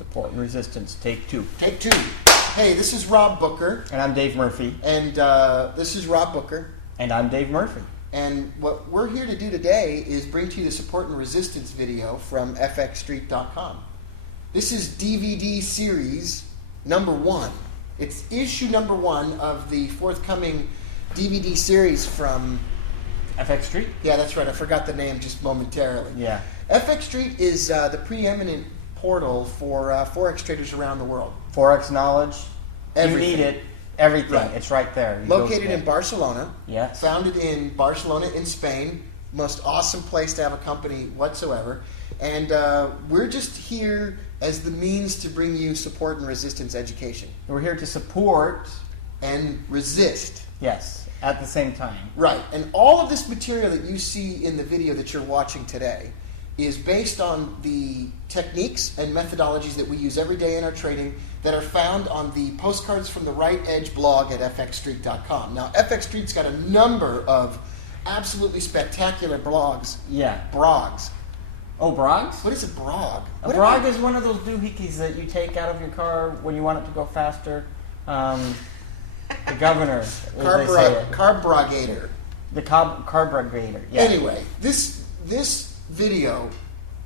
Support and Resistance, Take 2. Take 2. Hey, this is Rob Booker. And I'm Dave Murphy. And this is Rob Booker. And I'm Dave Murphy. And what we're here to do today is bring to you the Support and Resistance video from fxstreet.com. This is DVD series number 1. It's issue number 1 of the forthcoming DVD series from... FX Street? Yeah, that's right. I forgot the name just momentarily. Yeah. FX Street is the preeminent portal for Forex traders around the world. Forex knowledge. Everything. You need it. Everything. Right. It's right there. Located in Barcelona. Yes. Founded in Barcelona in Spain. Most awesome place to have a company whatsoever. And we're just here as the means to bring you support and resistance education. We're here to support and resist. Yes, at the same time. Right. And all of this material that you see in the video that you're watching today is based on the techniques and methodologies that we use every day in our trading that are found on the Postcards from the Right Edge blog at fxstreet.com. Now, FX Street's got a number of absolutely spectacular blogs. Yeah. Brogs. Oh, brogs? What is a brog? A brog is one of those doohickeys that you take out of your car when you want it to go faster. The governor. Carburetor. The carburetor. Yeah. Anyway, this video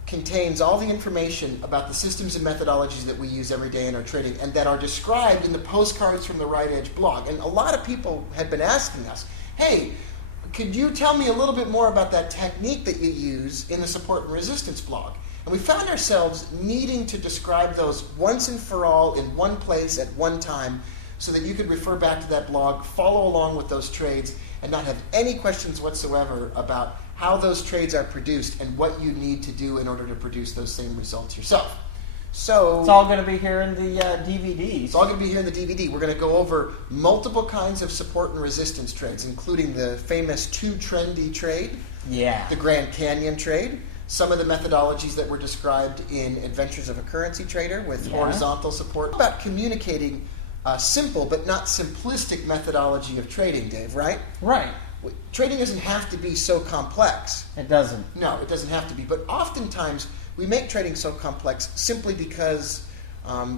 contains all the information about the systems and methodologies that we use every day in our trading and that are described in the Postcards from the Right Edge blog. And a lot of people had been asking us, hey, could you tell me a little bit more about that technique that you use in the Support and Resistance blog? And we found ourselves needing to describe those once and for all in one place at one time so that you could refer back to that blog, follow along with those trades, and not have any questions whatsoever about how those trades are produced and what you need to do in order to produce those same results yourself. So it's all going to be here in the DVDs. It's all going to be here in the DVD. We're going to go over multiple kinds of support and resistance trades, including the famous 2 trendy trade, the Grand Canyon trade, some of the methodologies that were described in Adventures of a Currency Trader with horizontal support. About communicating a simple but not simplistic methodology of trading, Dave, right? Right. Trading doesn't have to be so complex. It doesn't. No, it doesn't have to be. But oftentimes, we make trading so complex simply because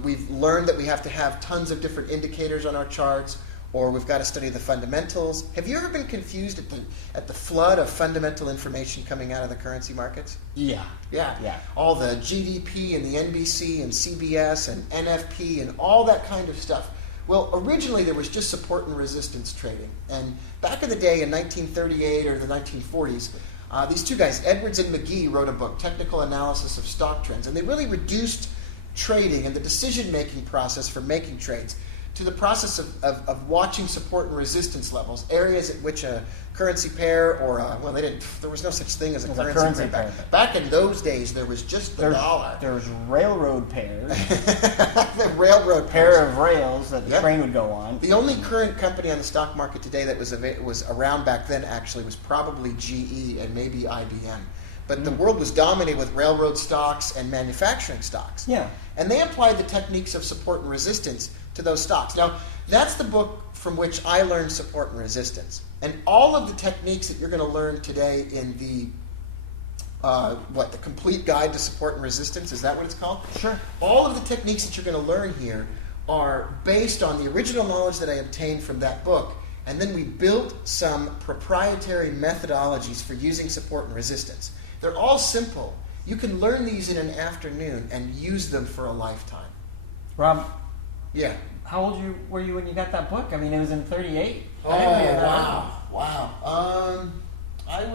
we've learned that we have to have tons of different indicators on our charts, or we've got to study the fundamentals. Have you ever been confused at the flood of fundamental information coming out of the currency markets? Yeah. Yeah. All the GDP and the NBC and CBS and NFP and all that kind of stuff. Well, originally there was just support and resistance trading. And back in the day in 1938 or the 1940s, these 2 guys, Edwards and McGee, wrote a book, Technical Analysis of Stock Trends. And they really reduced trading and the decision-making process for making trades to the process of watching support and resistance levels, areas at which a currency pair or there was no such thing as a currency pair. Back in those days, there was just the dollar. There was railroad pairs. The railroad pair of rails that the train would go on. The only current company on the stock market today that was around back then actually was probably GE and maybe IBM. But the world was dominated with railroad stocks and manufacturing stocks. Yeah. And they applied the techniques of support and resistance to those stocks. Now, that's the book from which I learned support and resistance. And all of the techniques that you're going to learn today in the the Complete Guide to Support and Resistance, is that what it's called? Sure. All of the techniques that you're going to learn here are based on the original knowledge that I obtained from that book. And then we built some proprietary methodologies for using support and resistance. They're all simple. You can learn these in an afternoon and use them for a lifetime. Rob? Yeah. How old were you when you got that book? I mean, it was in 38. Oh, wow. I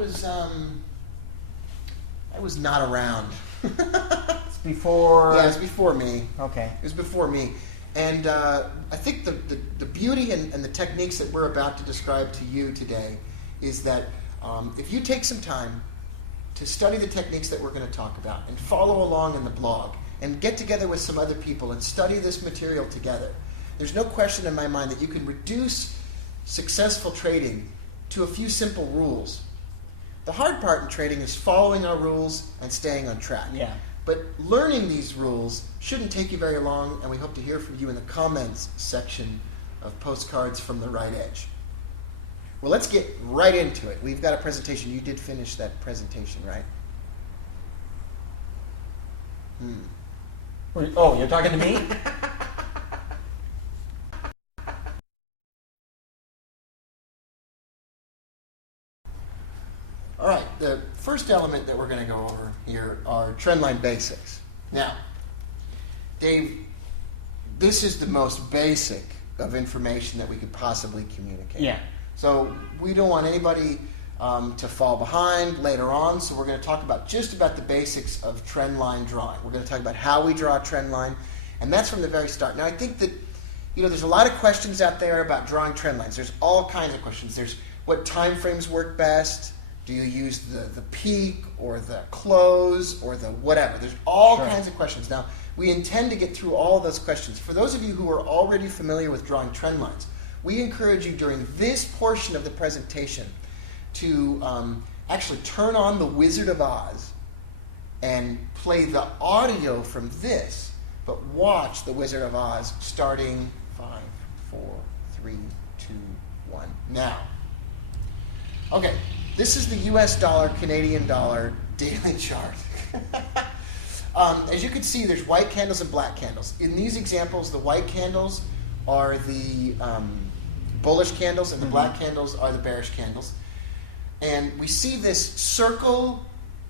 was not around. It's before... Yeah, it was before me. Okay. It was before me. And I think the beauty and the techniques that we're about to describe to you today is that if you take some time to study the techniques that we're going to talk about and follow along in the blog and get together with some other people and study this material together, there's no question in my mind that you can reduce successful trading to a few simple rules. The hard part in trading is following our rules and staying on track. Yeah. But learning these rules shouldn't take you very long, and we hope to hear from you in the comments section of Postcards from the Right Edge. Well, let's get right into it. We've got a presentation. You did finish that presentation, right? Oh, you're talking to me? All right, the first element that we're going to go over here are trendline basics. Now, Dave, this is the most basic of information that we could possibly communicate. Yeah. So we don't want anybody to fall behind later on, so we're going to talk about just about the basics of trend line drawing. We're going to talk about how we draw a trend line, and that's from the very start. Now, I think that there's a lot of questions out there about drawing trend lines. There's all kinds of questions. There's what time frames work best. Do you use the peak or the close or the whatever? There's all kinds of questions. Now, we intend to get through all of those questions. For those of you who are already familiar with drawing trend lines, we encourage you during this portion of the presentation to actually turn on the Wizard of Oz and play the audio from this, but watch the Wizard of Oz starting 5, 4, 3, 2, 1, now. Okay. This is the US dollar, Canadian dollar daily chart. As you can see, there's white candles and black candles. In these examples, the white candles are the bullish candles and the black candles are the bearish candles. And we see this circle,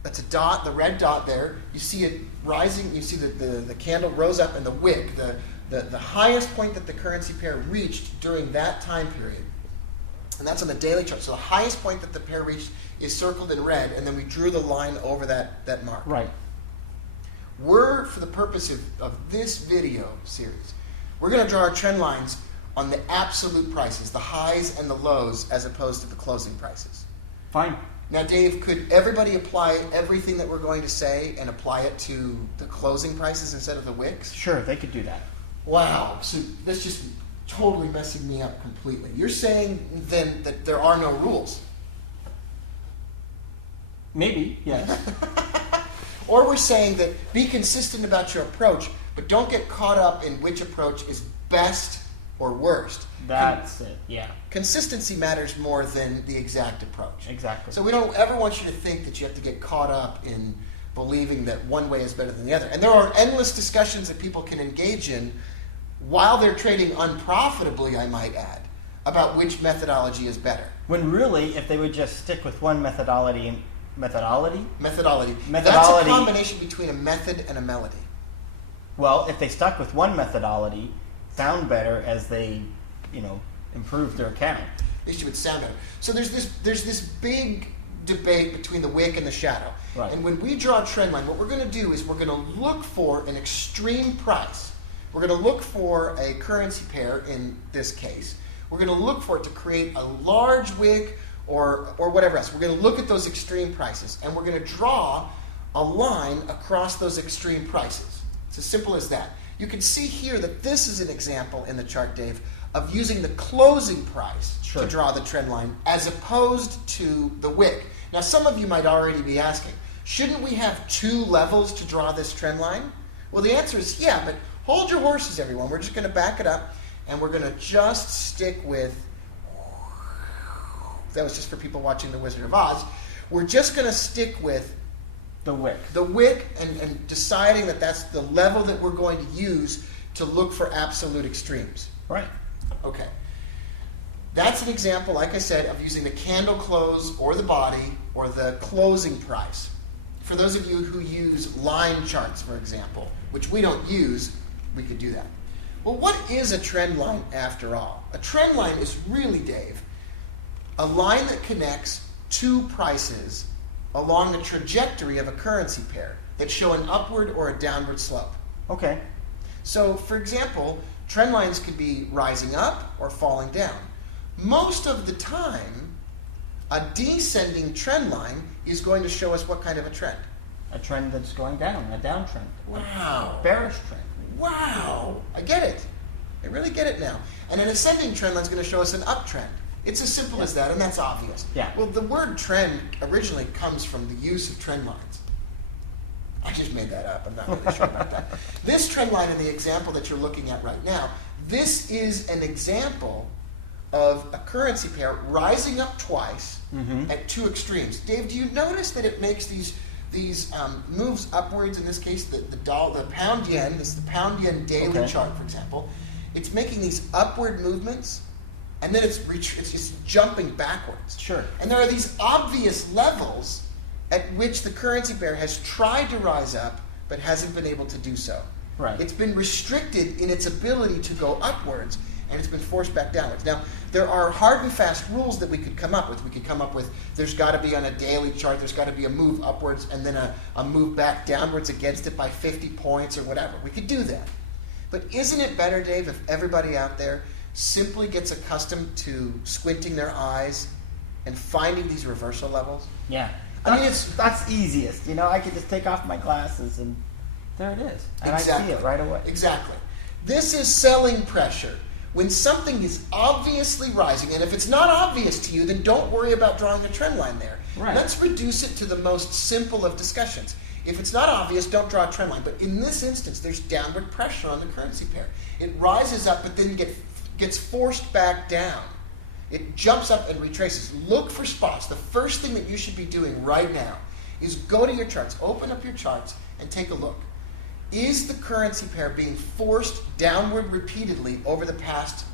that's a dot, the red dot there. You see it rising, you see the candle rose up and the wick, the highest point that the currency pair reached during that time period. And that's on the daily chart. So the highest point that the pair reached is circled in red, and then we drew the line over that mark. Right. For the purpose of this video series, we're going to draw our trend lines on the absolute prices, the highs and the lows, as opposed to the closing prices. Fine. Now, Dave, could everybody apply everything that we're going to say and apply it to the closing prices instead of the wicks? Sure, they could do that. Wow. So that's just totally messing me up completely. You're saying then that there are no rules. Maybe, yes. Or we're saying that be consistent about your approach, but don't get caught up in which approach is best or worst. That's it, yeah. Consistency matters more than the exact approach. Exactly. So we don't ever want you to think that you have to get caught up in believing that one way is better than the other. And there are endless discussions that people can engage in while they're trading unprofitably, I might add, about which methodology is better. When really, if they would just stick with one methodology. Methodology. That's a combination between a method and a melody. Well, if they stuck with one methodology, sound better as they, improve their account. At least you would sound better. So there's this big debate between the wick and the shadow. Right. And when we draw a trend line, what we're going to do is we're going to look for an extreme price. We're going to look for a currency pair in this case. We're going to look for it to create a large wick or whatever else. We're going to look at those extreme prices, and we're going to draw a line across those extreme prices. It's as simple as that. You can see here that this is an example in the chart, Dave, of using the closing price to draw the trend line as opposed to the wick. Now, some of you might already be asking, shouldn't we have two levels to draw this trend line? Well, the answer is yeah, but hold your horses, everyone. We're just going to back it up, and we're going to just stick with, that was just for people watching The Wizard of Oz, we're just going to stick with the wick. The wick and deciding that that's the level that we're going to use to look for absolute extremes. Right. Okay. That's an example, like I said, of using the candle close or the body or the closing price. For those of you who use line charts, for example, which we don't use, we could do that. Well, what is a trend line after all? A trend line is really, Dave, a line that connects two prices along the trajectory of a currency pair that show an upward or a downward slope. Okay. So, for example, trend lines could be rising up or falling down. Most of the time, a descending trend line is going to show us what kind of a trend? A trend that's going down, a downtrend. Wow. A bearish trend. Wow. I get it. I really get it now. And an ascending trend line is going to show us an uptrend. It's as simple as that, and that's obvious. Yeah. Well, the word trend originally comes from the use of trend lines. I just made that up. I'm not really sure about that. This trend line in the example that you're looking at right now, this is an example of a currency pair rising up twice at two extremes. Dave, do you notice that it makes these these moves upwards. In this case, the pound yen. This is the pound yen daily chart, for example. It's making these upward movements, and then it's just jumping backwards. Sure. And there are these obvious levels at which the currency pair has tried to rise up, but hasn't been able to do so. Right. It's been restricted in its ability to go upwards, and it's been forced back downwards. Now, there are hard and fast rules that we could come up with. We could come up with there's got to be on a daily chart, there's got to be a move upwards and then a move back downwards against it by 50 points or whatever. We could do that. But isn't it better, Dave, if everybody out there simply gets accustomed to squinting their eyes and finding these reversal levels? Yeah. I mean, that's easiest. You know, I could just take off my glasses and there it is. And exactly. I see it right away. Exactly. This is selling pressure. When something is obviously rising, and if it's not obvious to you, then don't worry about drawing a trend line there. Right. Let's reduce it to the most simple of discussions. If it's not obvious, don't draw a trend line. But in this instance, there's downward pressure on the currency pair. It rises up, but then gets forced back down. It jumps up and retraces. Look for spots. The first thing that you should be doing right now is go to your charts, open up your charts, and take a look. Is the currency pair being forced downward repeatedly over the past,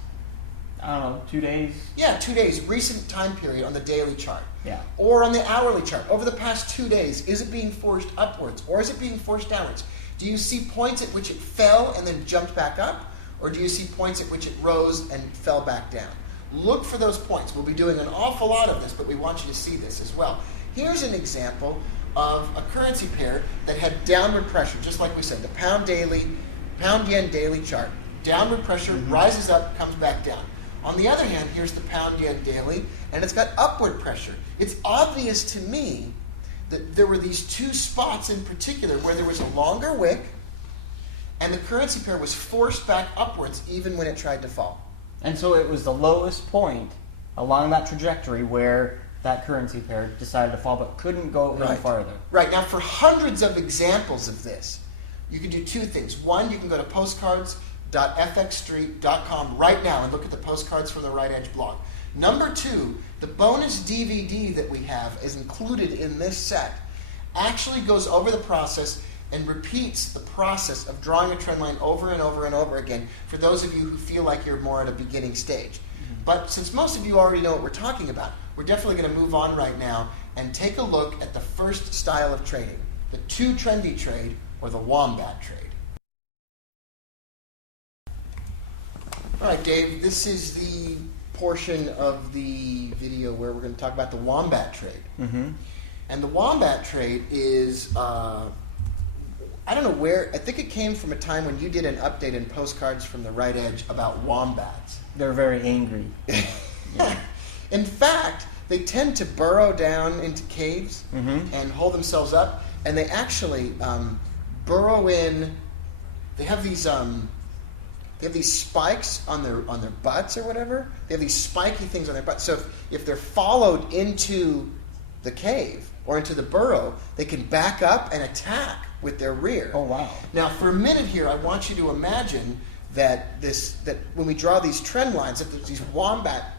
I don't know, 2 days? Yeah, 2 days, recent time period on the daily chart? Yeah. Or on the hourly chart? Over the past 2 days, is it being forced upwards or is it being forced downwards? Do you see points at which it fell and then jumped back up? Or do you see points at which it rose and fell back down? Look for those points. We'll be doing an awful lot of this, but we want you to see this as well. Here's an example of a currency pair that had downward pressure, just like we said, the pound yen daily chart. Downward pressure rises up, comes back down. On the other hand, here's the pound yen daily, and it's got upward pressure. It's obvious to me that there were these two spots in particular where there was a longer wick, and the currency pair was forced back upwards even when it tried to fall. And so it was the lowest point along that trajectory where that currency pair decided to fall but couldn't go any farther. Right. Now, for hundreds of examples of this, you can do two things. One, you can go to postcards.fxstreet.com right now and look at the postcards from the Right Edge blog. Number two, the bonus DVD that we have is included in this set actually goes over the process and repeats the process of drawing a trend line over and over and over again for those of you who feel like you're more at a beginning stage. But since most of you already know what we're talking about, we're definitely going to move on right now and take a look at the first style of trading, the too trendy trade or the wombat trade. All right, Dave, this is the portion of the video where we're going to talk about the wombat trade. Mm-hmm. And the wombat trade is, I don't know where, I think it came from a time when you did an update in Postcards from the Right Edge about wombats. They're very angry. Yeah. In fact, they tend to burrow down into caves and hold themselves up, and they actually burrow in. They have these spikes on their butts or whatever. They have these spiky things on their butts. So if they're followed into the cave or into the burrow, they can back up and attack with their rear. Oh wow! Now, for a minute here, I want you to imagine that when we draw these trend lines, that there's these wombat,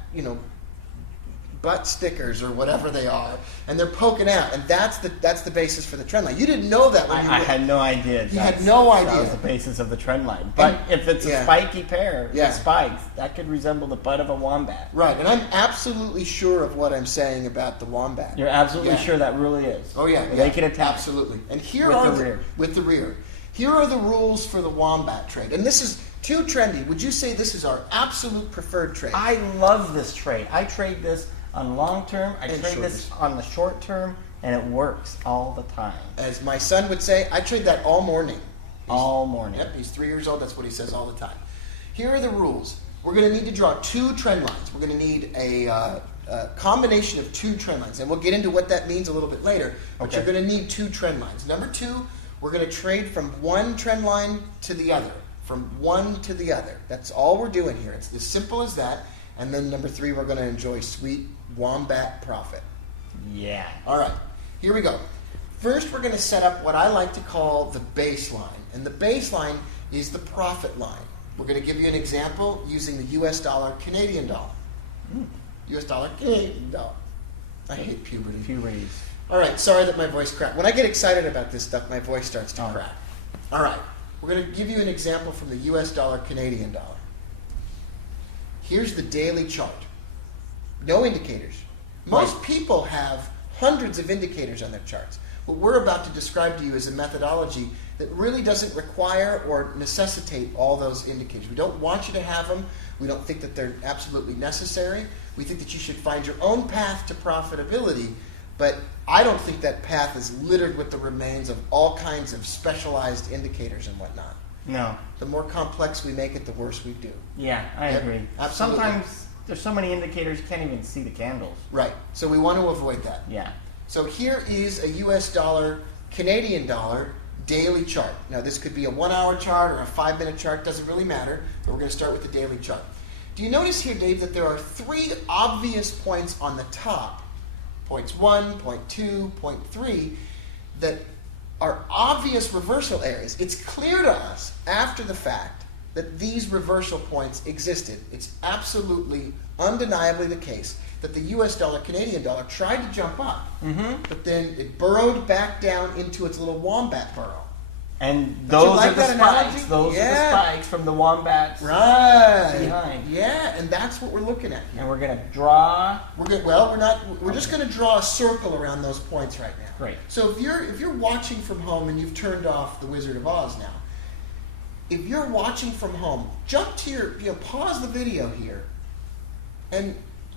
butt stickers or whatever they are, and they're poking out, and that's the basis for the trend line. You didn't know that when I had no idea. You had no idea. That was the basis of the trend line. But if it's a spiky pair with spikes, that could resemble the butt of a wombat. Right, and I'm absolutely sure of what I'm saying about the wombat. You're absolutely sure that really is. Oh yeah, They can attack. Absolutely. And here with the rear. Here are the rules for the wombat trade, and this is too trendy. Would you say this is our absolute preferred trade? I love this trade. I trade this on long term. I trade this on the short term, and it works all the time. As my son would say, I trade that all morning. All morning. Yep, he's 3 years old. That's what he says all the time. Here are the rules. We're going to need to draw two trend lines. We're going to need a combination of two trend lines, and we'll get into what that means a little bit later. But you're going to need two trend lines. Number two, we're going to trade from one trend line to the other. From one to the other. That's all we're doing here. It's as simple as that. And then number three, we're going to enjoy sweet wombat profit. Yeah. All right. Here we go. First, we're going to set up what I like to call the baseline. And the baseline is the profit line. We're going to give you an example using the US dollar, Canadian dollar. US dollar, Canadian dollar. I hate puberty. Puberties. All right, sorry that my voice cracked. When I get excited about this stuff, my voice starts to crack. All right, we're going to give you an example from the US dollar, Canadian dollar. Here's the daily chart. No indicators. Most people have hundreds of indicators on their charts. What we're about to describe to you is a methodology that really doesn't require or necessitate all those indicators. We don't want you to have them. We don't think that they're absolutely necessary. We think that you should find your own path to profitability, but I don't think that path is littered with the remains of all kinds of specialized indicators and whatnot. No. The more complex we make it, the worse we do. Yeah, I agree. Absolutely. Sometimes there's so many indicators you can't even see the candles. Right. So we want to avoid that. Yeah. So here is a US dollar, Canadian dollar daily chart. Now this could be a 1 hour chart or a 5-minute chart, doesn't really matter, but we're going to start with the daily chart. Do you notice here, Dave, that there are 3 obvious points on the top, points 1, point 2, point 3, that are obvious reversal areas? It's clear to us after the fact that these reversal points existed. It's absolutely, undeniably the case that the US dollar, Canadian dollar tried to jump up, but then it burrowed back down into its little wombat burrow. And Don't you those like are the that spikes. analogy? Those are the spikes from the wombats behind. Yeah, and that's what we're looking at here. And we're going to draw. We're just going to draw a circle around those points right now. Great. So if you're watching from home and you've turned off the Wizard of Oz now, if you're watching from home, jump to pause the video here and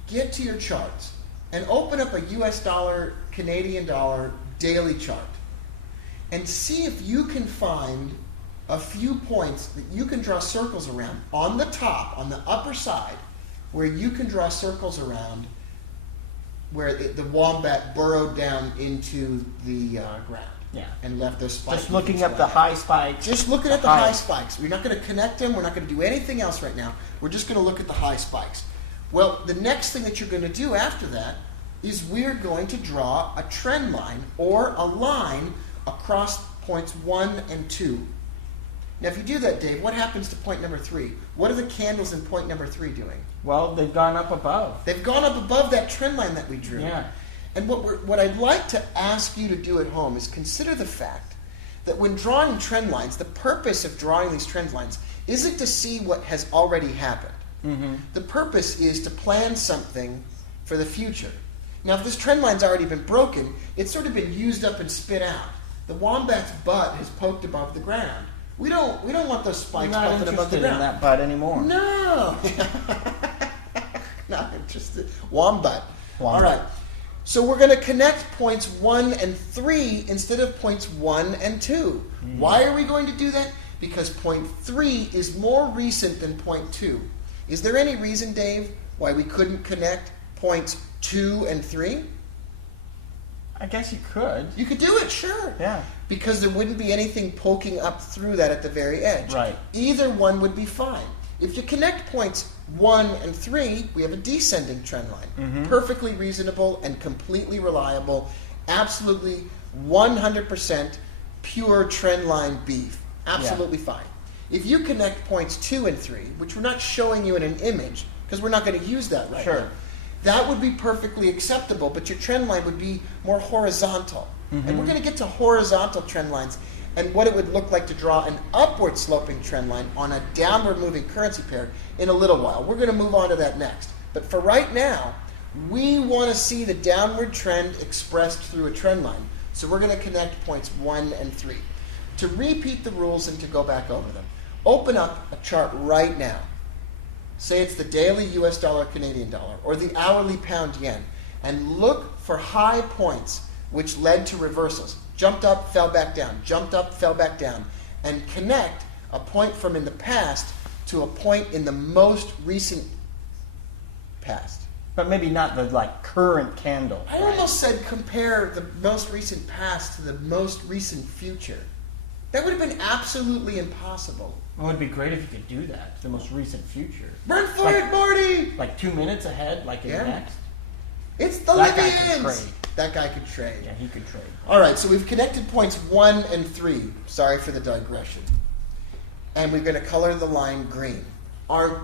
get to your charts and open up a US dollar, Canadian dollar daily chart and see if you can find a few points that you can draw circles around on the top, on the upper side, where you can draw circles around where the wombat burrowed down into the ground. Yeah. And left those spikes. Just looking at the high spikes. Just looking at the high spikes. We're not going to connect them. We're not going to do anything else right now. We're just going to look at the high spikes. Well, the next thing that you're going to do after that is we're going to draw a trend line or a line across points 1 and 2. Now, if you do that, Dave, what happens to point number 3? What are the candles in point number 3 doing? Well, they've gone up above. They've gone up above that trend line that we drew. Yeah. And what I'd like to ask you to do at home is consider the fact that when drawing trend lines, the purpose of drawing these trend lines isn't to see what has already happened. The purpose is to plan something for the future. Now, if this trend line's already been broken, it's sort of been used up and spit out. The wombat's butt has poked above the ground. We don't want those spikes poking above the ground. Not interested in that butt anymore. No. Not interested. Wombat. All right. So we're going to connect points 1 and 3 instead of points 1 and 2. Why are we going to do that? Because point 3 is more recent than point 2. Is there any reason, Dave, why we couldn't connect points 2 and 3? I guess you could. You could do it, sure. Yeah. Because there wouldn't be anything poking up through that at the very edge. Right. Either one would be fine. If you connect points 1 and 3, we have a descending trend line. Perfectly reasonable and completely reliable. Absolutely 100% pure trend line beef. Absolutely fine. If you connect points 2 and 3, which we're not showing you in an image, because we're not going to use that right now, that would be perfectly acceptable, but your trend line would be more horizontal. And we're going to get to horizontal trend lines and what it would look like to draw an upward sloping trend line on a downward moving currency pair in a little while. We're going to move on to that next. But for right now, we want to see the downward trend expressed through a trend line. So we're going to connect points 1 and 3. To repeat the rules and to go back over them, open up a chart right now. Say it's the daily US dollar, Canadian dollar, or the hourly pound yen, and look for high points which led to reversals. Jumped up, fell back down, jumped up, fell back down, and connect a point from in the past to a point in the most recent past. But maybe not the current candle. I almost said compare the most recent past to the most recent future. That would have been absolutely impossible. It would be great if you could do that. The most recent future. Run for it, Morty! Like 2 minutes ahead, like in next. It's the That guy Libyans! could trade. That guy could trade. Yeah, he could trade. All right, so we've connected points 1 and 3. Sorry for the digression. And we're going to color the line green. Our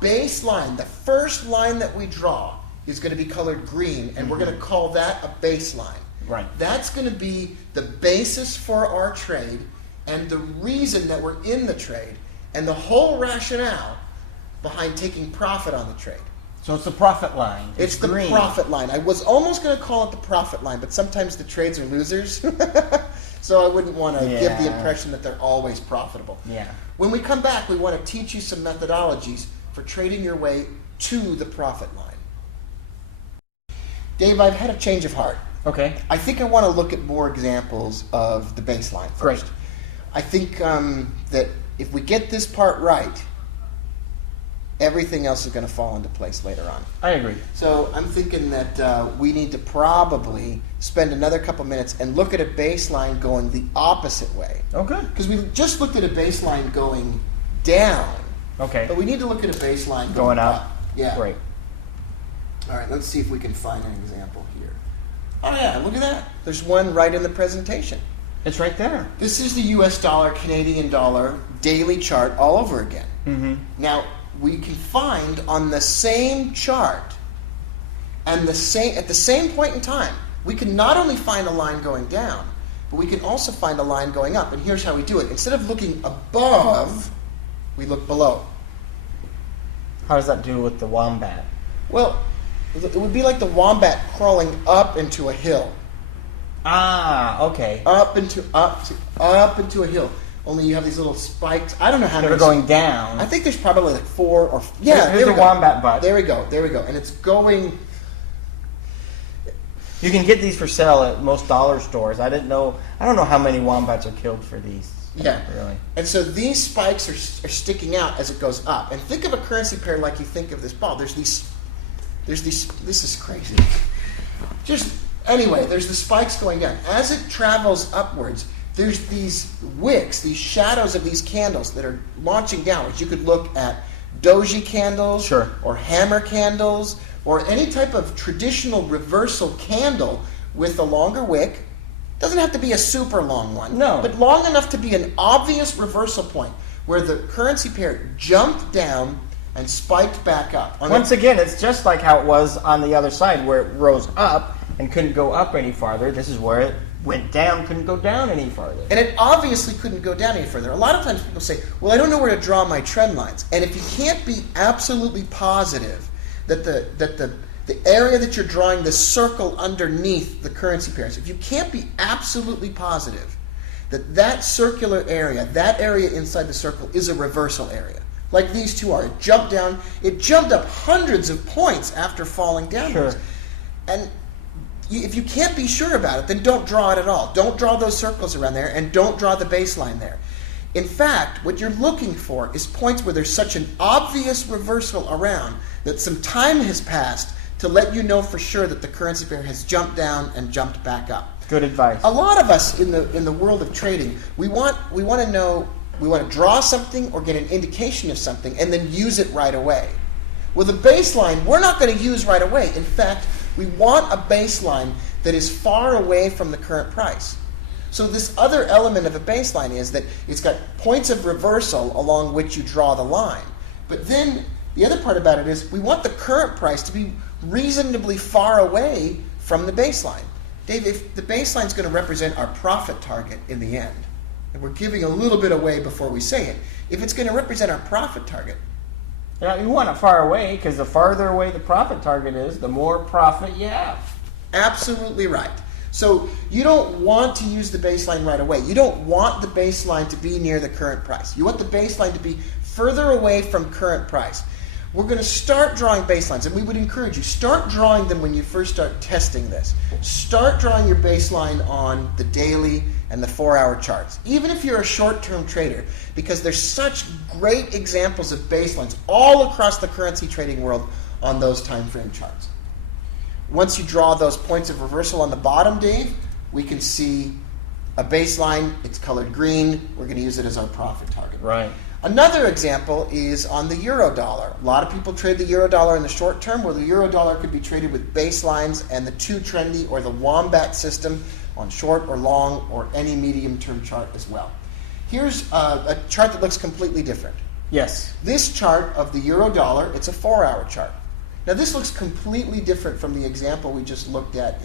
baseline, the first line that we draw, is going to be colored green, and we're going to call that a baseline. Right. That's going to be the basis for our trade and the reason that we're in the trade and the whole rationale behind taking profit on the trade. So it's the profit line. It's the green. profit line. I was almost going to call it the profit line, but sometimes the trades are losers. So I wouldn't want to give the impression that they're always profitable. Yeah. When we come back, we want to teach you some methodologies for trading your way to the profit line. Dave, I've had a change of heart. Okay. I think I want to look at more examples of the baseline first. Great. I think that if we get this part right, everything else is going to fall into place later on. I agree. So I'm thinking that we need to probably spend another couple minutes and look at a baseline going the opposite way. Oh, good. Because we just looked at a baseline going down. Okay. But we need to look at a baseline Going up. Yeah. Great. All right, let's see if we can find an example here. Oh yeah, look at that. There's one right in the presentation. It's right there. This is the US dollar, Canadian dollar daily chart all over again. Mm-hmm. Now, we can find on the same chart and at the same point in time, we can not only find a line going down, but we can also find a line going up. And here's how we do it. Instead of looking above, we look below. How does that do with the wombat? Well, it would be like the wombat crawling up into a hill. Ah, okay. Up into a hill. Only you have these little spikes. I don't know how They're many. going down. I think there's probably like 4 or yeah. Here's there the we go. wombat butt. There we go. And it's going. You can get these for sale at most dollar stores. I don't know how many wombats are killed for these. Yeah. Really. And so these spikes are sticking out as it goes up. And think of a currency pair like you think of this ball. There's these. This is crazy. Anyway, there's the spikes going down. As it travels upwards, there's these wicks, these shadows of these candles that are launching downwards. You could look at doji candles, Sure. or hammer candles, or any type of traditional reversal candle with a longer wick. Doesn't have to be a super long one. No. But long enough to be an obvious reversal point where the currency pair jumped down and spiked back up. Once again, it's just like how it was on the other side where it rose up and couldn't go up any farther. This is where it went down, couldn't go down any farther. And it obviously couldn't go down any further. A lot of times people say, well, I don't know where to draw my trend lines. And if you can't be absolutely positive that the area that you're drawing the circle underneath the currency pairs, if you can't be absolutely positive that circular area, that area inside the circle is a reversal area, like these two are. It jumped down, it jumped up hundreds of points after falling downwards. Sure. And if you can't be sure about it, then don't draw it at all. Don't draw those circles around there, and don't draw the baseline there. In fact, what you're looking for is points where there's such an obvious reversal around that some time has passed to let you know for sure that the currency pair has jumped down and jumped back up. Good advice. A lot of us in the world of trading, we want to draw something or get an indication of something and then use it right away. With a baseline, we're not going to use right away. In fact, we want a baseline that is far away from the current price. So this other element of a baseline is that it's got points of reversal along which you draw the line. But then the other part about it is we want the current price to be reasonably far away from the baseline. Dave, if the baseline is going to represent our profit target in the end, and we're giving a little bit away before we say it, if it's going to represent our profit target, Yeah, you want it far away because the farther away the profit target is, the more profit you have. absolutely right. So you don't want to use the baseline right away. You don't want the baseline to be near the current price. You want the baseline to be further away from current price. We're going to start drawing baselines, and we would encourage you, start drawing them when you first start testing this. Start drawing your baseline on the daily and the 4-hour charts, even if you're a short-term trader, because there's such great examples of baselines all across the currency trading world on those time frame charts. Once you draw those points of reversal on the bottom, Dave, we can see a baseline. It's colored green. We're going to use it as our profit target. Right. Another example is on the euro dollar. A lot of people trade the euro dollar in the short term, where the euro dollar could be traded with baselines and the 2 trendy or the wombat system on short or long or any medium term chart as well. Here's a chart that looks completely different. Yes. This chart of the euro dollar, it's a 4-hour chart. Now this looks completely different from the example we just looked at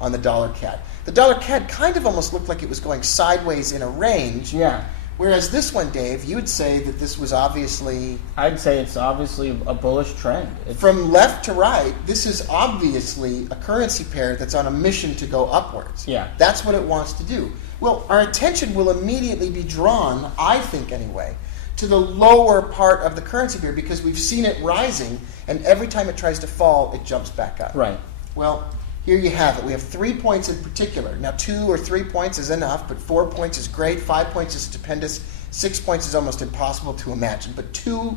on the dollar CAD. The dollar CAD kind of almost looked like it was going sideways in a range. Yeah. Whereas this one, Dave, you would say that this was obviously... I'd say it's obviously a bullish trend. From left to right, this is obviously a currency pair that's on a mission to go upwards. Yeah. That's what it wants to do. Well, our attention will immediately be drawn, I think anyway, to the lower part of the currency pair because we've seen it rising, and every time it tries to fall, it jumps back up. Right. Well, here you have it. We have 3 points in particular. Now, 2 or 3 points is enough, but 4 points is great. 5 points is stupendous. 6 points is almost impossible to imagine. But two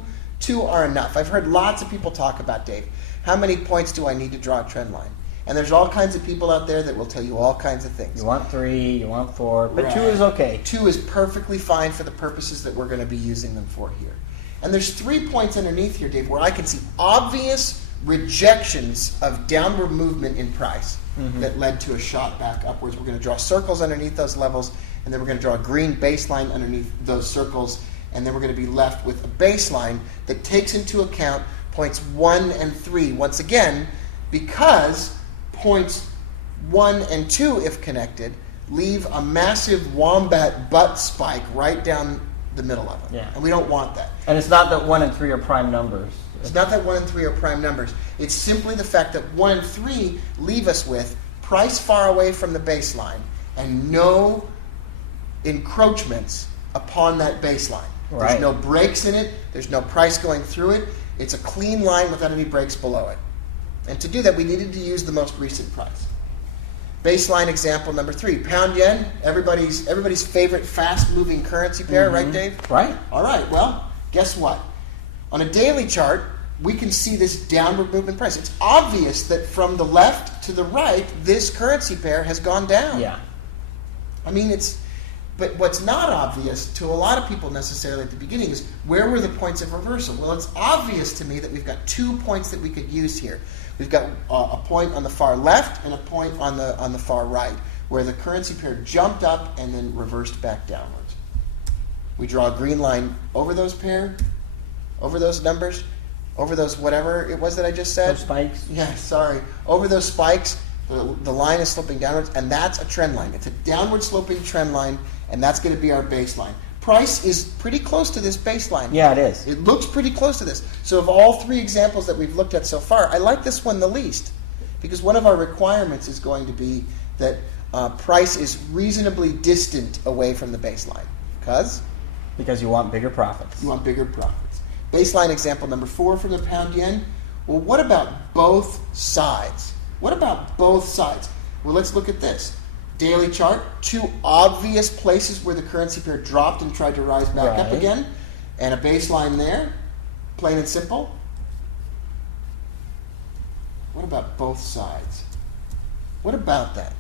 are enough. I've heard lots of people talk about, Dave, how many points do I need to draw a trend line? And there's all kinds of people out there that will tell you all kinds of things. You want 3, you want 4, but Right. 2 is okay. 2 is perfectly fine for the purposes that we're going to be using them for here. And there's 3 points underneath here, Dave, where I can see obvious rejections of downward movement in price that led to a shot back upwards. We're going to draw circles underneath those levels, and then we're going to draw a green baseline underneath those circles, and then we're going to be left with a baseline that takes into account points 1 and 3, once again, because points 1 and 2, if connected, leave a massive wombat butt spike right down the middle of it. Yeah. And we don't want that. And it's not that 1 and 3 are prime numbers. It's not that 1 and 3 are prime numbers. It's simply the fact that 1 and 3 leave us with price far away from the baseline and no encroachments upon that baseline. Right. There's no breaks in it. There's no price going through it. It's a clean line without any breaks below it. And to do that, we needed to use the most recent price. Baseline example number 3, pound yen, everybody's favorite fast-moving currency pair, right, Dave? Right. All right, well, guess what? On a daily chart, we can see this downward movement price. It's obvious that from the left to the right, this currency pair has gone down. Yeah. I mean, but what's not obvious to a lot of people necessarily at the beginning is where were the points of reversal? Well, it's obvious to me that we've got 2 points that we could use here. We've got a point on the far left and a point on the far right, where the currency pair jumped up and then reversed back downwards. We draw a green line over those pair, over those numbers, over those whatever it was that I just said. Those spikes. Yeah, sorry. Over those spikes, the line is sloping downwards, and that's a trend line. It's a downward sloping trend line, and that's going to be our baseline. Price is pretty close to this baseline. Yeah, it is. It looks pretty close to this. So of all 3 examples that we've looked at so far, I like this one the least, because one of our requirements is going to be that price is reasonably distant away from the baseline. Because you want bigger profits. You want bigger profits. Baseline example number 4 from the pound yen. Well, what about both sides? What about both sides? Well, let's look at this. Daily chart, 2 obvious places where the currency pair dropped and tried to rise back up Right. again, and a baseline there, plain and simple. What about both sides? What about that?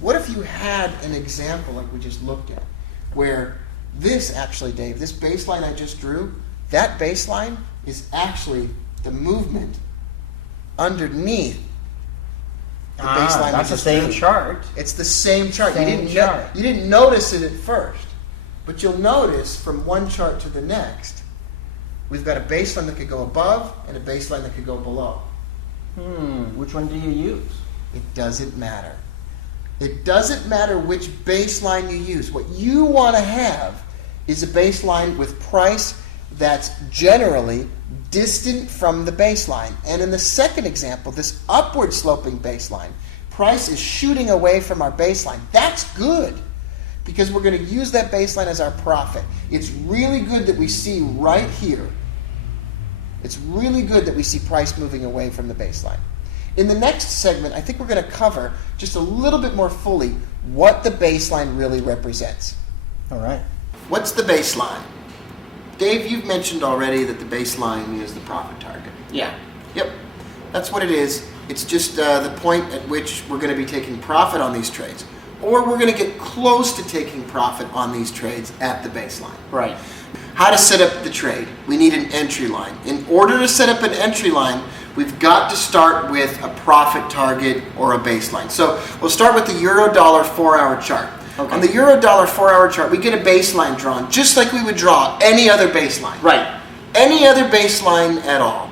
What if you had an example like we just looked at, where this actually, Dave, this baseline I just drew, that baseline is actually the movement underneath the baseline. That's the same chart. It's the same chart. Same chart. You didn't notice it at first, but you'll notice from one chart to the next, we've got a baseline that could go above and a baseline that could go below. Which one do you use? It doesn't matter. It doesn't matter which baseline you use. What you want to have is a baseline with price that's generally distant from the baseline. And in the second example, this upward sloping baseline, price is shooting away from our baseline. That's good, because we're going to use that baseline as our profit. It's really good that we see right here. It's really good that we see price moving away from the baseline. In the next segment, I think we're going to cover just a little bit more fully what the baseline really represents. All right. What's the baseline? Dave, you've mentioned already that the baseline is the profit target. Yeah. Yep, that's what it is. It's just the point at which we're going to be taking profit on these trades. Or we're going to get close to taking profit on these trades at the baseline. Right. How to set up the trade. We need an entry line. In order to set up an entry line, we've got to start with a profit target or a baseline. So we'll start with the euro-dollar 4-hour chart. Okay. On the euro-dollar 4-hour chart, we get a baseline drawn, just like we would draw any other baseline. Right. Any other baseline at all.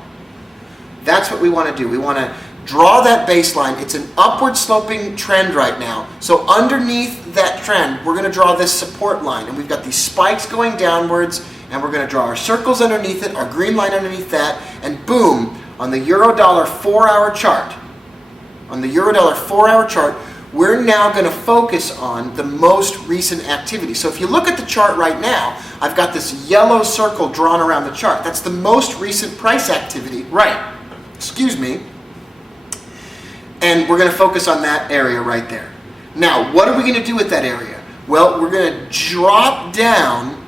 That's what we want to do. We want to draw that baseline. It's an upward sloping trend right now. So underneath that trend, we're going to draw this support line. And we've got these spikes going downwards, and we're going to draw our circles underneath it, our green line underneath that, and boom, on the euro-dollar 4-hour chart, we're now going to focus on the most recent activity. So if you look at the chart right now, I've got this yellow circle drawn around the chart. That's the most recent price activity. Right. Excuse me. And we're going to focus on that area right there. Now, what are we going to do with that area? Well, we're going to drop down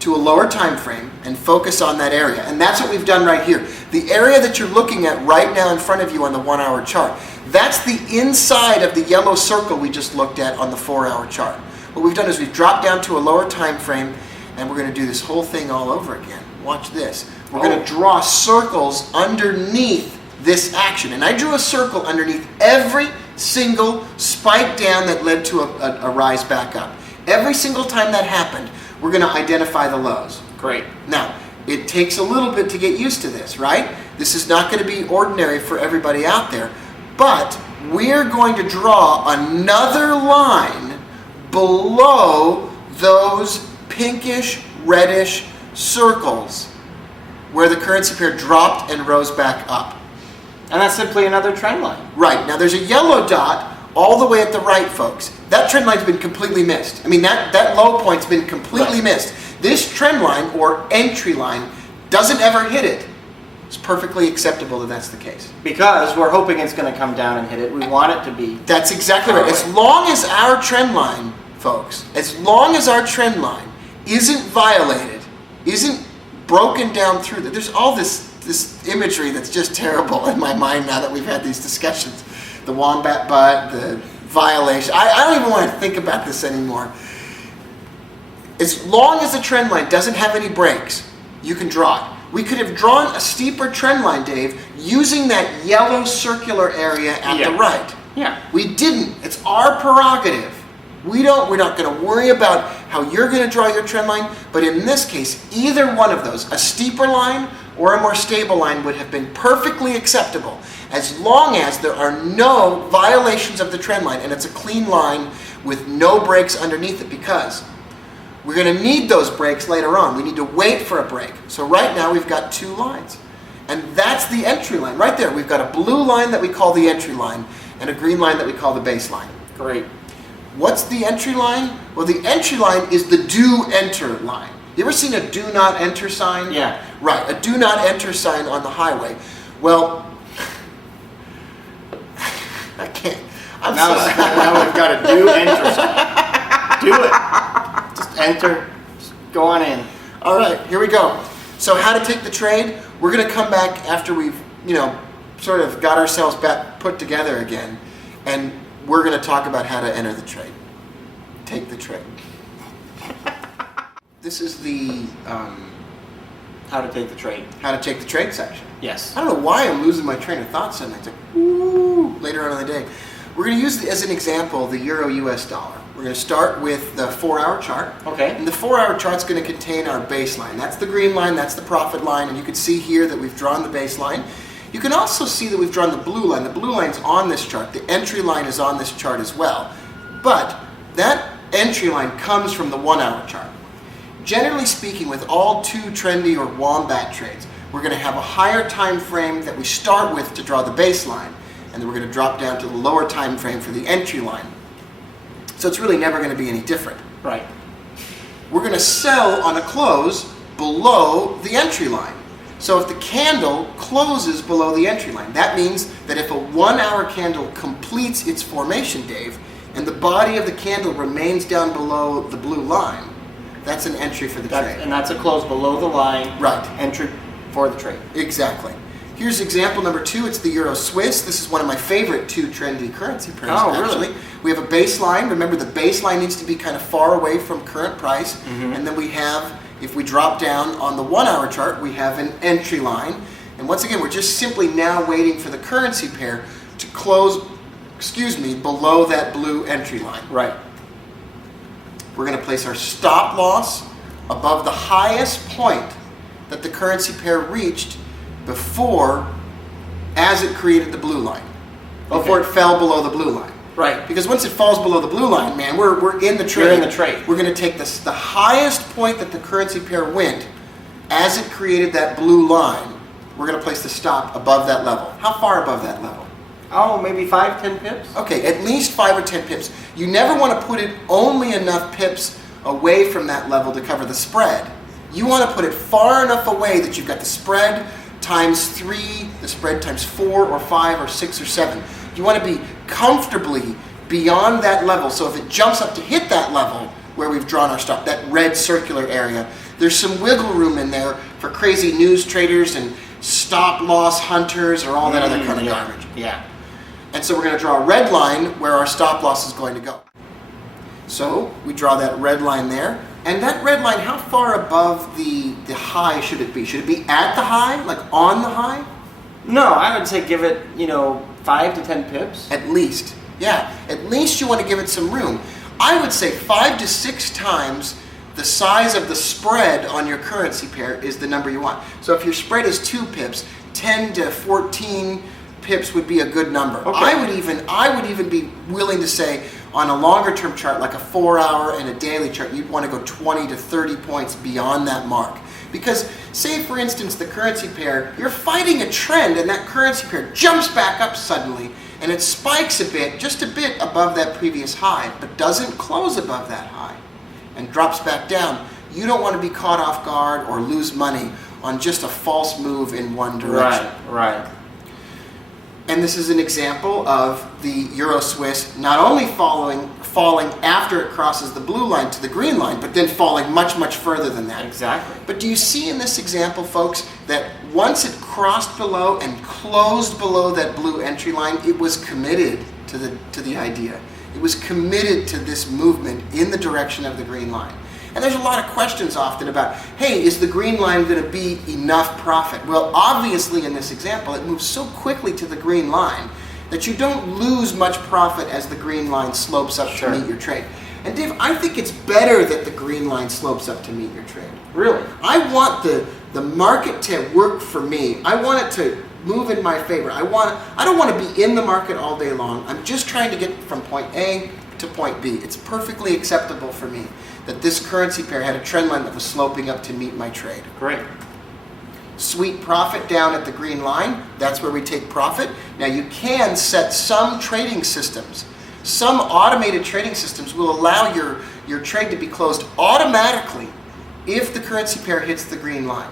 to a lower time frame and focus on that area. And that's what we've done right here. The area that you're looking at right now in front of you on the 1-hour chart, that's the inside of the yellow circle we just looked at on the 4-hour chart. What we've done is we've dropped down to a lower time frame, and we're going to do this whole thing all over again. Watch this. We're going to draw circles underneath this action. And I drew a circle underneath every single spike down that led to a rise back up. Every single time that happened, we're going to identify the lows. Great. Now, it takes a little bit to get used to this, right? This is not going to be ordinary for everybody out there. But we're going to draw another line below those pinkish, reddish circles where the currency pair dropped and rose back up. And that's simply another trend line. Right. Now there's a yellow dot all the way at the right, folks. That trend line's been completely missed. I mean, that low point's been completely missed. This trend line, or entry line, doesn't ever hit it. It's perfectly acceptable that that's the case. Because we're hoping it's going to come down and hit it. We want it to be... That's exactly right. As long as our trend line, folks, as long as our trend line isn't violated, isn't broken down through, there's all this imagery that's just terrible in my mind now that we've had these discussions. The wombat butt, the violation. I don't even want to think about this anymore. As long as the trend line doesn't have any breaks, you can draw it. We could have drawn a steeper trend line, Dave, using that yellow circular area at the right. Yeah. We didn't. It's our prerogative. We're not going to worry about how you're going to draw your trend line, but in this case, either one of those, a steeper line or a more stable line, would have been perfectly acceptable as long as there are no violations of the trend line and it's a clean line with no breaks underneath it, because we're going to need those breaks later on. We need to wait for a break. So right now we've got two lines. And that's the entry line. Right there, we've got a blue line that we call the entry line and a green line that we call the baseline. Great. What's the entry line? Well, the entry line is the do enter line. You ever seen a do not enter sign? Yeah. Right, a do not enter sign on the highway. Well, I can't. I'm sorry. Now we've got a do enter sign. Do it. Just enter. Just go on in. All right, here we go. So how to take the trade? We're going to come back after we've, sort of got ourselves back put together again, and we're going to talk about how to enter the trade. Take the trade. This is the How to take the trade. how to take the trade section. Yes. I don't know why I'm losing my train of thought suddenly. It's like, woo, later on in the day. We're going to use, as an example, the euro-US dollar. We're going to start with the 4-hour chart. Okay. And the 4-hour chart's going to contain our baseline. That's the green line, that's the profit line, and you can see here that we've drawn the baseline. You can also see that we've drawn the blue line. The blue line's on this chart. The entry line is on this chart as well. But that entry line comes from the 1-hour chart. Generally speaking, with all two trendy or wombat trades, we're going to have a higher time frame that we start with to draw the baseline, and then we're going to drop down to the lower time frame for the entry line. So it's really never going to be any different. Right. We're going to sell on a close below the entry line. So if the candle closes below the entry line, that means that if a 1-hour candle completes its formation, Dave, and the body of the candle remains down below the blue line, that's an entry for the trade. And that's a close below the line. Right. Entry for the trade. Exactly. Here's example number 2. It's the Euro Swiss. This is one of my favorite two trendy currency pairs, actually. Really? We have a baseline. Remember, the baseline needs to be kind of far away from current price. Mm-hmm. And then we have, if we drop down on the 1-hour chart, we have an entry line. And once again, we're just simply now waiting for the currency pair to close, below that blue entry line. Right. We're going to place our stop loss above the highest point that the currency pair reached before as it created the blue line, before it fell below the blue line. Right. Because once it falls below the blue line, man, we're in the trade. You're in the trade. We're going to take the highest point that the currency pair went as it created that blue line. We're going to place the stop above that level. How far above that level? Oh, maybe 5-10 pips? Okay, at least 5 or 10 pips. You never want to put it only enough pips away from that level to cover the spread. You want to put it far enough away that you've got the spread times 3, the spread times 4 or 5 or 6 or 7. You want to be comfortably beyond that level. So if it jumps up to hit that level where we've drawn our stop, that red circular area, there's some wiggle room in there for crazy news traders and stop loss hunters or all that other kind of garbage. Yeah. And so we're going to draw a red line where our stop loss is going to go. So we draw that red line there. And that red line, how far above the high should it be? Should it be at the high, like on the high? No, I would say give it, 5 to 10 pips. At least. Yeah, at least you want to give it some room. I would say 5 to 6 times the size of the spread on your currency pair is the number you want. So if your spread is 2 pips, 10 to 14 pips would be a good number. Okay. I would even be willing to say on a longer term chart, like a 4-hour and a daily chart, you'd want to go 20 to 30 points beyond that mark. Because say for instance the currency pair, you're fighting a trend and that currency pair jumps back up suddenly and it spikes a bit, just a bit above that previous high, but doesn't close above that high and drops back down. You don't want to be caught off guard or lose money on just a false move in one direction. Right. And this is an example of the Euro Swiss not only falling after it crosses the blue line to the green line, but then falling much, much further than that. Exactly. But do you see in this example, folks, that once it crossed below and closed below that blue entry line, it was committed to the idea. It was committed to this movement in the direction of the green line. And there's a lot of questions often about, hey, is the green line going to be enough profit? Well, obviously in this example, it moves so quickly to the green line that you don't lose much profit as the green line slopes up to meet your trade. And Dave, I think it's better that the green line slopes up to meet your trade. Really? I want the market to work for me. I want it to move in my favor. I don't want to be in the market all day long. I'm just trying to get from point A to point B. It's perfectly acceptable for me that this currency pair had a trend line that was sloping up to meet my trade. Great. Sweet profit down at the green line. That's where we take profit. Now you can set some trading systems. Some automated trading systems will allow your trade to be closed automatically if the currency pair hits the green line,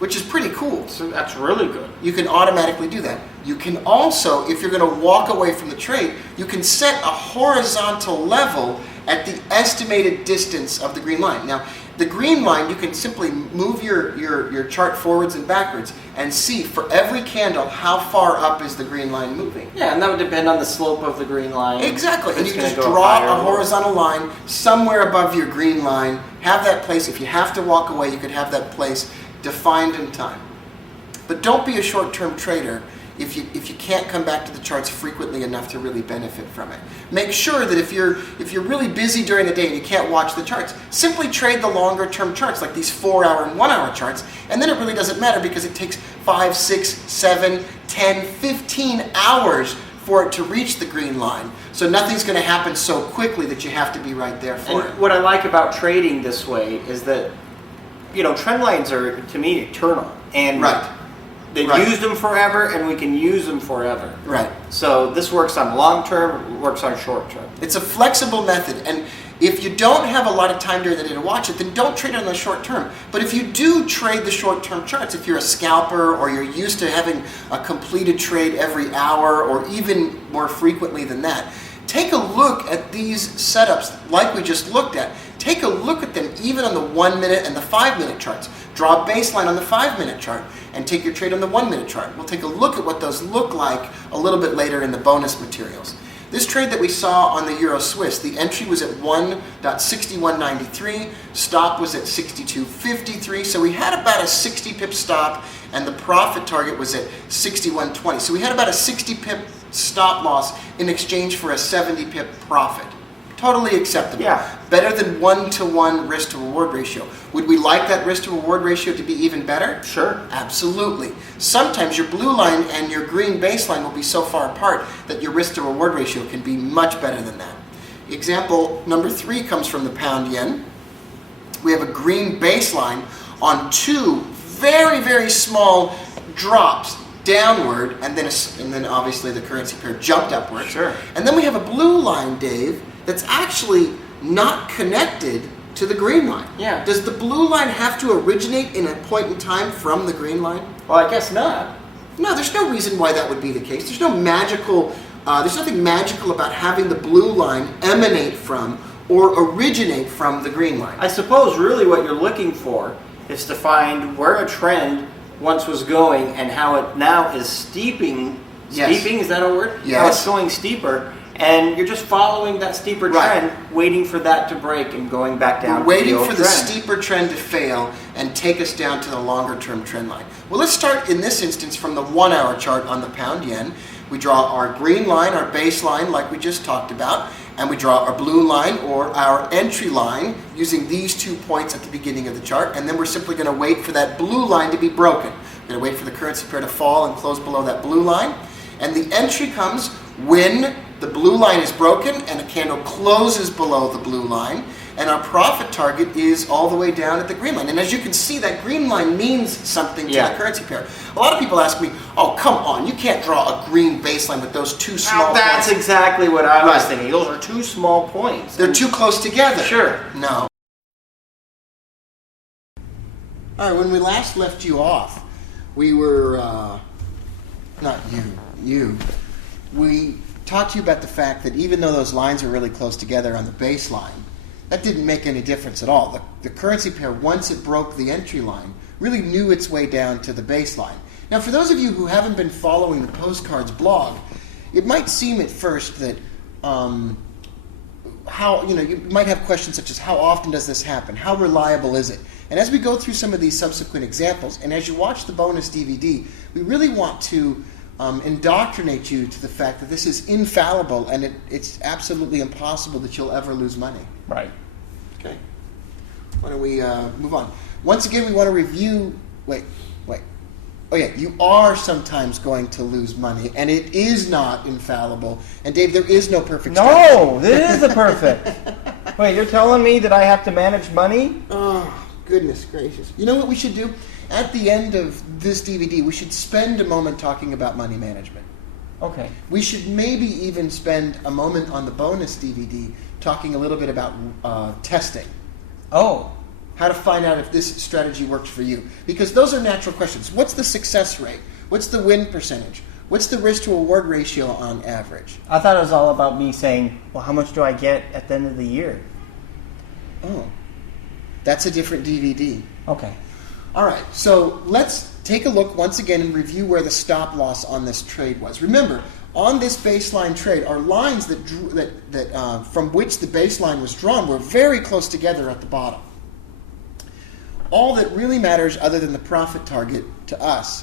which is pretty cool. So that's really good. You can automatically do that. You can also, if you're going to walk away from the trade, you can set a horizontal level at the estimated distance of the green line. Now, the green line, you can simply move your chart forwards and backwards and see for every candle how far up is the green line moving. Yeah, and that would depend on the slope of the green line. Exactly, and you can just go draw a horizontal line somewhere above your green line, have that place. If you have to walk away, you could have that place defined in time. But don't be a short-term trader if you can't come back to the charts frequently enough to really benefit from it. Make sure that if you're really busy during the day and you can't watch the charts, simply trade the longer-term charts, like these 4-hour and 1-hour charts, and then it really doesn't matter because it takes 5, 6, 7, 10, 15 hours for it to reach the green line. So nothing's going to happen so quickly that you have to be right there for it. What I like about trading this way is that, trend lines are, to me, eternal. And they've used them forever, and we can use them forever. Right. So this works on long term, works on short term. It's a flexible method, and if you don't have a lot of time during the day to watch it, then don't trade on the short term. But if you do trade the short term charts, if you're a scalper or you're used to having a completed trade every hour or even more frequently than that, take a look at these setups like we just looked at. Take a look at them even on the 1-minute and the 5-minute charts. Draw a baseline on the 5-minute chart and take your trade on the 1-minute chart. We'll take a look at what those look like a little bit later in the bonus materials. This trade that we saw on the Euro Swiss, the entry was at 1.6193, stop was at 62.53, so we had about a 60 pip stop and the profit target was at 61.20. So we had about a 60 pip stop loss in exchange for a 70 pip profit Totally acceptable. Yeah. Better than 1-to-1 risk to reward ratio. Would we like that risk to reward ratio to be even better? Sure. Absolutely. Sometimes your blue line and your green baseline will be so far apart that your risk to reward ratio can be much better than that. Example number 3 comes from the pound yen. We have a green baseline on 2 very, very small drops downward, and then obviously the currency pair jumped upward. Sure. And then we have a blue line, Dave, that's actually not connected to the green line. Yeah. Does the blue line have to originate in a point in time from the green line? Well, I guess not. No, there's no reason why that would be the case. There's nothing magical about having the blue line emanate from or originate from the green line. I suppose really what you're looking for is to find where a trend once was going and how it now is steeping. Yes. Steeping, is that a word? Yes. How it's going steeper, and you're just following that steeper Right. trend, waiting for that to break and going back down. We're waiting to for the steeper trend to fail and take us down to the longer term trend line. Well, let's start in this instance from the 1 hour chart on the pound yen. We draw our green line, our baseline, like we just talked about, and we draw our blue line or our entry line using these 2 points at the beginning of the chart, and then we're simply going to wait for that blue line to be broken. We're going to wait for the currency pair to fall and close below that blue line, and the entry comes when the blue line is broken and a candle closes below the blue line, and our profit target is all the way down at the green line. And as you can see, that green line means something to the currency pair. A lot of people ask me, oh, come on, you can't draw a green baseline with those 2 small Now, that's points. exactly what I was thinking. Those are 2 small points. They're too close together. Sure. No. All right, when we last left you off, we were, not you. We talked to you about the fact that even though those lines are really close together on the baseline, that didn't make any difference at all. The currency pair, once it broke the entry line, really knew its way down to the baseline. Now, for those of you who haven't been following the Postcards blog, it might seem at first that you might have questions such as how often does this happen? How reliable is it? And as we go through some of these subsequent examples, and as you watch the bonus DVD, we really want to indoctrinate you to the fact that this is infallible and it's absolutely impossible that you'll ever lose money. Right. Okay. Why don't we move on? Once again, we want to review... Wait. Oh yeah, you are sometimes going to lose money, and it is not infallible. And Dave, there is no perfect strategy. No, this is the perfect. Wait, you're telling me that I have to manage money? Oh, goodness gracious. You know what we should do? At the end of this DVD, we should spend a moment talking about money management. Okay. We should maybe even spend a moment on the bonus DVD talking a little bit about testing. Oh. How to find out if this strategy works for you. Because those are natural questions. What's the success rate? What's the win percentage? What's the risk to reward ratio on average? I thought it was all about me saying, well, how much do I get at the end of the year? Oh. That's a different DVD. Okay. All right, so let's take a look once again and review where the stop loss on this trade was. Remember, on this baseline trade, our lines from which the baseline was drawn were very close together at the bottom. All that really matters, other than the profit target to us,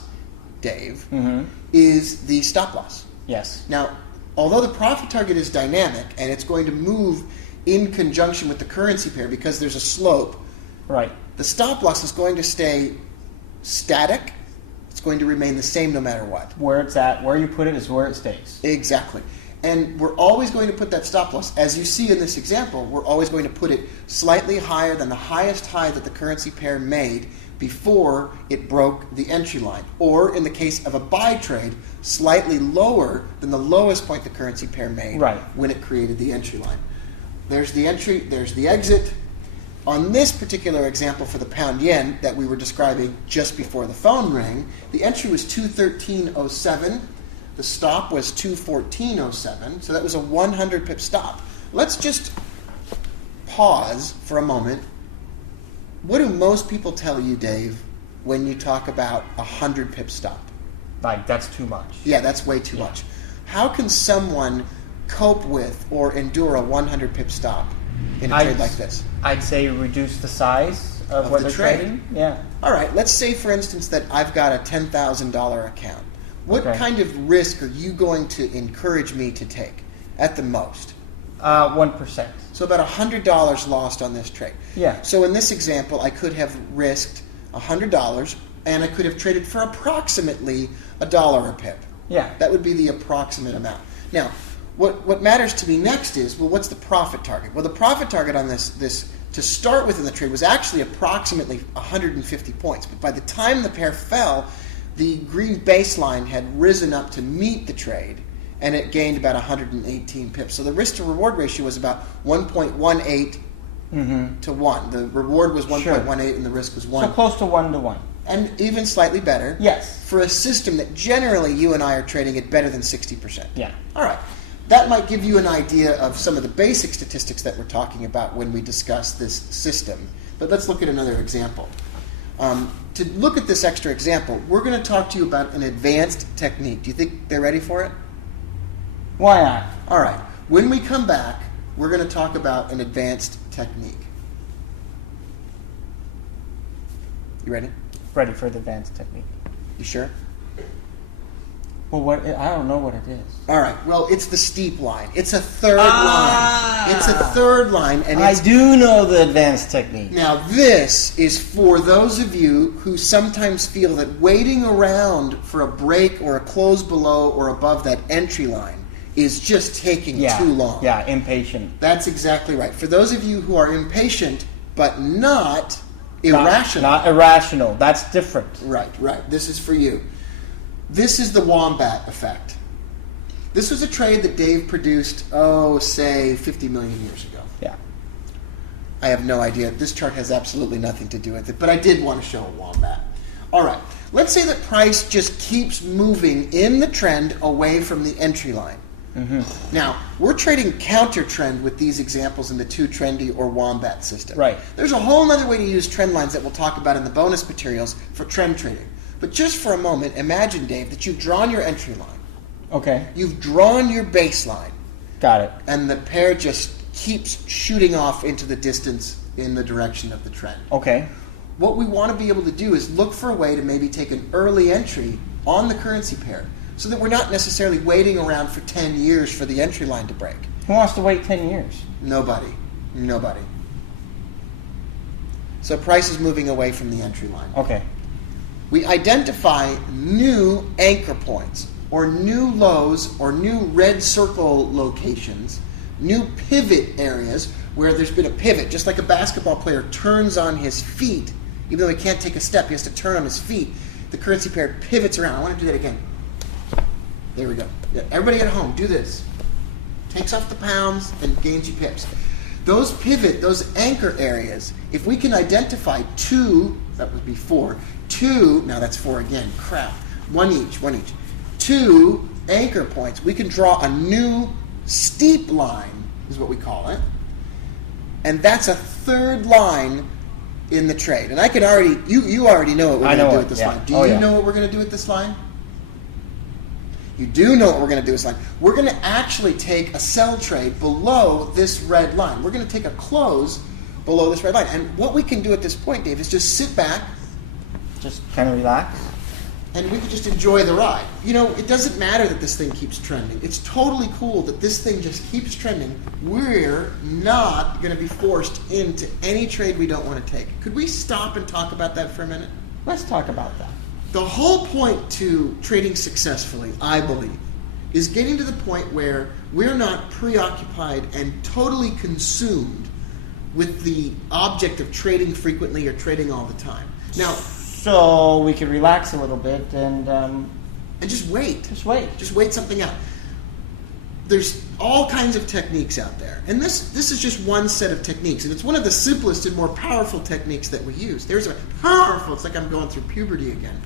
Dave, is the stop loss. Yes. Now, although the profit target is dynamic and it's going to move in conjunction with the currency pair because there's a slope, right, the stop loss is going to stay static. It's going to remain the same no matter what. Where it's at, where you put it is where it stays. Exactly. And we're always going to put that stop loss, as you see in this example, we're always going to put it slightly higher than the highest high that the currency pair made before it broke the entry line. Or, in the case of a buy trade, slightly lower than the lowest point the currency pair made when it created the entry line. There's the entry, there's the exit. On this particular example for the pound yen that we were describing just before the phone rang, the entry was 213.07. The stop was 214.07, so that was a 100 pip stop. Let's just pause for a moment. What do most people tell you, Dave, when you talk about a 100 pip stop? Like, that's too much. Yeah, that's way too much. How can someone cope with or endure a 100 pip stop in a trade like this? I'd say reduce the size of what the they're trade. trading. Yeah. All right, let's say, for instance, that I've got a $10,000 account. What kind of risk are you going to encourage me to take at the most? 1%. So about $100 lost on this trade. Yeah. So in this example, I could have risked $100, and I could have traded for approximately $1 a pip. Yeah. That would be the approximate amount. Now, what matters to me next is, well, what's the profit target? Well, the profit target on this to start with in the trade was actually approximately 150 points. But by the time the pair fell, the green baseline had risen up to meet the trade, and it gained about 118 pips. So the risk to reward ratio was about 1.18 to 1. The reward was 1.18 and the risk was 1. So close to 1 to 1. And even slightly better. Yes. For a system that generally you and I are trading at better than 60%. Yeah. All right. That might give you an idea of some of the basic statistics that we're talking about when we discuss this system. But let's look at another example. To look at this extra example, we're going to talk to you about an advanced technique. Do you think they're ready for it? Why not? All right. When we come back, we're going to talk about an advanced technique. You ready? Ready for the advanced technique. You sure? Well, I don't know what it is. All right. Well, it's the steep line. It's a third line. It's a third line, and I do know the advanced technique. Now, this is for those of you who sometimes feel that waiting around for a break or a close below or above that entry line is just taking too long. Yeah, impatient. That's exactly right. For those of you who are impatient but not irrational. Not irrational. That's different. Right. This is for you. This is the wombat effect. This was a trade that Dave produced, say 50 million years ago. Yeah. I have no idea. This chart has absolutely nothing to do with it, but I did want to show a wombat. All right. Let's say that price just keeps moving in the trend away from the entry line. Mm-hmm. Now, we're trading counter trend with these examples in the two trendy or wombat system. Right. There's a whole other way to use trend lines that we'll talk about in the bonus materials for trend trading. But just for a moment, imagine, Dave, that you've drawn your entry line. Okay. You've drawn your baseline. Got it. And the pair just keeps shooting off into the distance in the direction of the trend. Okay. What we want to be able to do is look for a way to maybe take an early entry on the currency pair so that we're not necessarily waiting around for 10 years for the entry line to break. Who wants to wait 10 years? Nobody. So price is moving away from the entry line. Okay. We identify new anchor points or new lows or new red circle locations, new pivot areas where there's been a pivot, just like a basketball player turns on his feet. Even though he can't take a step, he has to turn on his feet. The currency pair pivots around. I want to do that again. There we go. Yeah, everybody at home, do this. Takes off the pounds and gains you pips. Those pivot, those anchor areas, if we can identify two, that would be 4, 2, now that's 4 again, crap, one each, 2 anchor points, we can draw a new steep line, is what we call it, and that's a third line in the trade. And I can already, you already know what we're going to do with this line. Do you know what we're going to do with this line? You do know what we're going to do with this line. We're going to actually take a sell trade below this red line. We're going to take a close below this red line. And what we can do at this point, Dave, is just sit back. Just kind of relax. And we can just enjoy the ride. You know, it doesn't matter that this thing keeps trending. It's totally cool that this thing just keeps trending. We're not going to be forced into any trade we don't want to take. Could we stop and talk about that for a minute? Let's talk about that. The whole point to trading successfully, I believe, is getting to the point where we're not preoccupied and totally consumed with the object of trading frequently or trading all the time. Now, so we can relax a little bit and just wait. Just wait. Just wait something out. There's all kinds of techniques out there. And this is just one set of techniques. And it's one of the simplest and more powerful techniques that we use. There's a powerful, it's like I'm going through puberty again.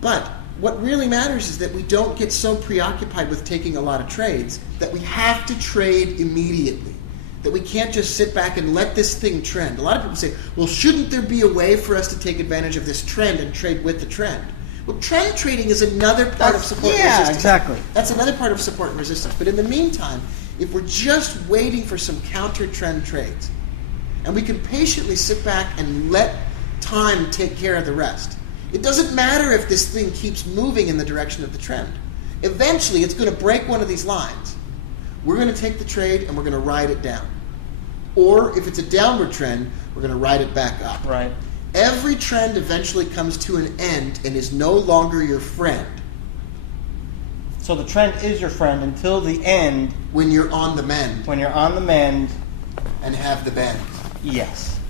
But what really matters is that we don't get so preoccupied with taking a lot of trades that we have to trade immediately. That we can't just sit back and let this thing trend. A lot of people say, well, shouldn't there be a way for us to take advantage of this trend and trade with the trend? Well, trend trading is another part of support and resistance. Yeah, exactly. That's another part of support and resistance. But in the meantime, if we're just waiting for some counter-trend trades, and we can patiently sit back and let time take care of the rest, it doesn't matter if this thing keeps moving in the direction of the trend. Eventually, it's going to break one of these lines. We're going to take the trade and we're going to ride it down. Or if it's a downward trend, we're going to ride it back up. Right. Every trend eventually comes to an end and is no longer your friend. So the trend is your friend until the end. When you're on the mend. When you're on the mend. And have the bend. Yes.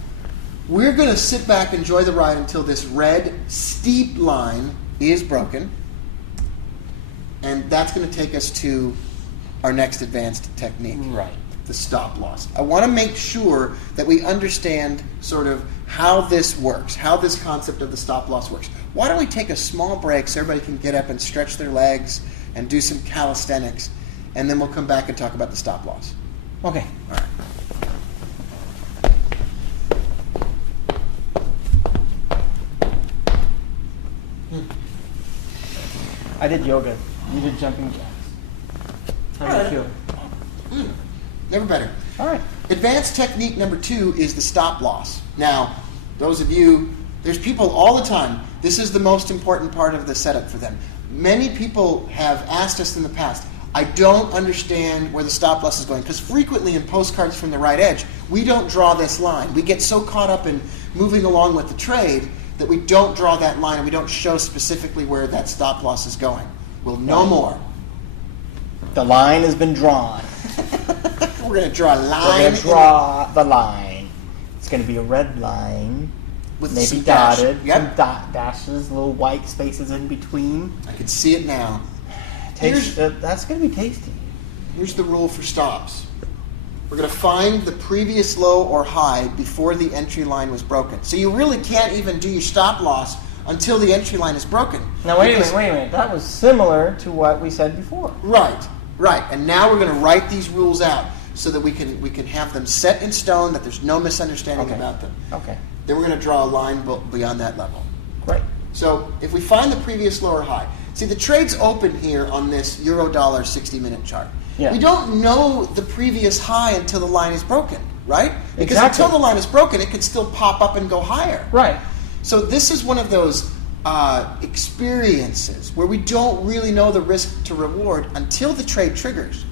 We're going to sit back and enjoy the ride until this red, steep line is broken. And that's going to take us to our next advanced technique. Right. The stop loss. I want to make sure that we understand sort of how this works, how this concept of the stop loss works. Why don't we take a small break so everybody can get up and stretch their legs and do some calisthenics, and then we'll come back and talk about the stop loss. Okay. All right. I did yoga. You did jumping jacks. How do you feel? Never better. All right. Advanced technique number 2 is the stop loss. Now, those of you, there's people all the time, this is the most important part of the setup for them. Many people have asked us in the past, I don't understand where the stop loss is going, because frequently in postcards from the right edge, we don't draw this line. We get so caught up in moving along with the trade that we don't draw that line and we don't show specifically where that stop loss is going. We'll know more. The line has been drawn. We're going to draw a line. We're going to draw the line. It's going to be a red line, with maybe some dotted, Yep. some dashes, little white spaces in between. I can see it now. That's going to be tasty. Here's the rule for stops. We're going to find the previous low or high before the entry line was broken. So you really can't even do your stop loss until the entry line is broken. Now wait a minute. That was similar to what we said before. Right. And now we're going to write these rules out so that we can have them set in stone, that there's no misunderstanding about them. Okay. Then we're going to draw a line beyond that level. Great. So if we find the previous low or high, see the trade's open here on this euro-dollar 60-minute chart. Yeah. We don't know the previous high until the line is broken, right? Because Exactly. until the line is broken, it can still pop up and go higher. Right. So this is one of those experiences where we don't really know the risk to reward until the trade triggers.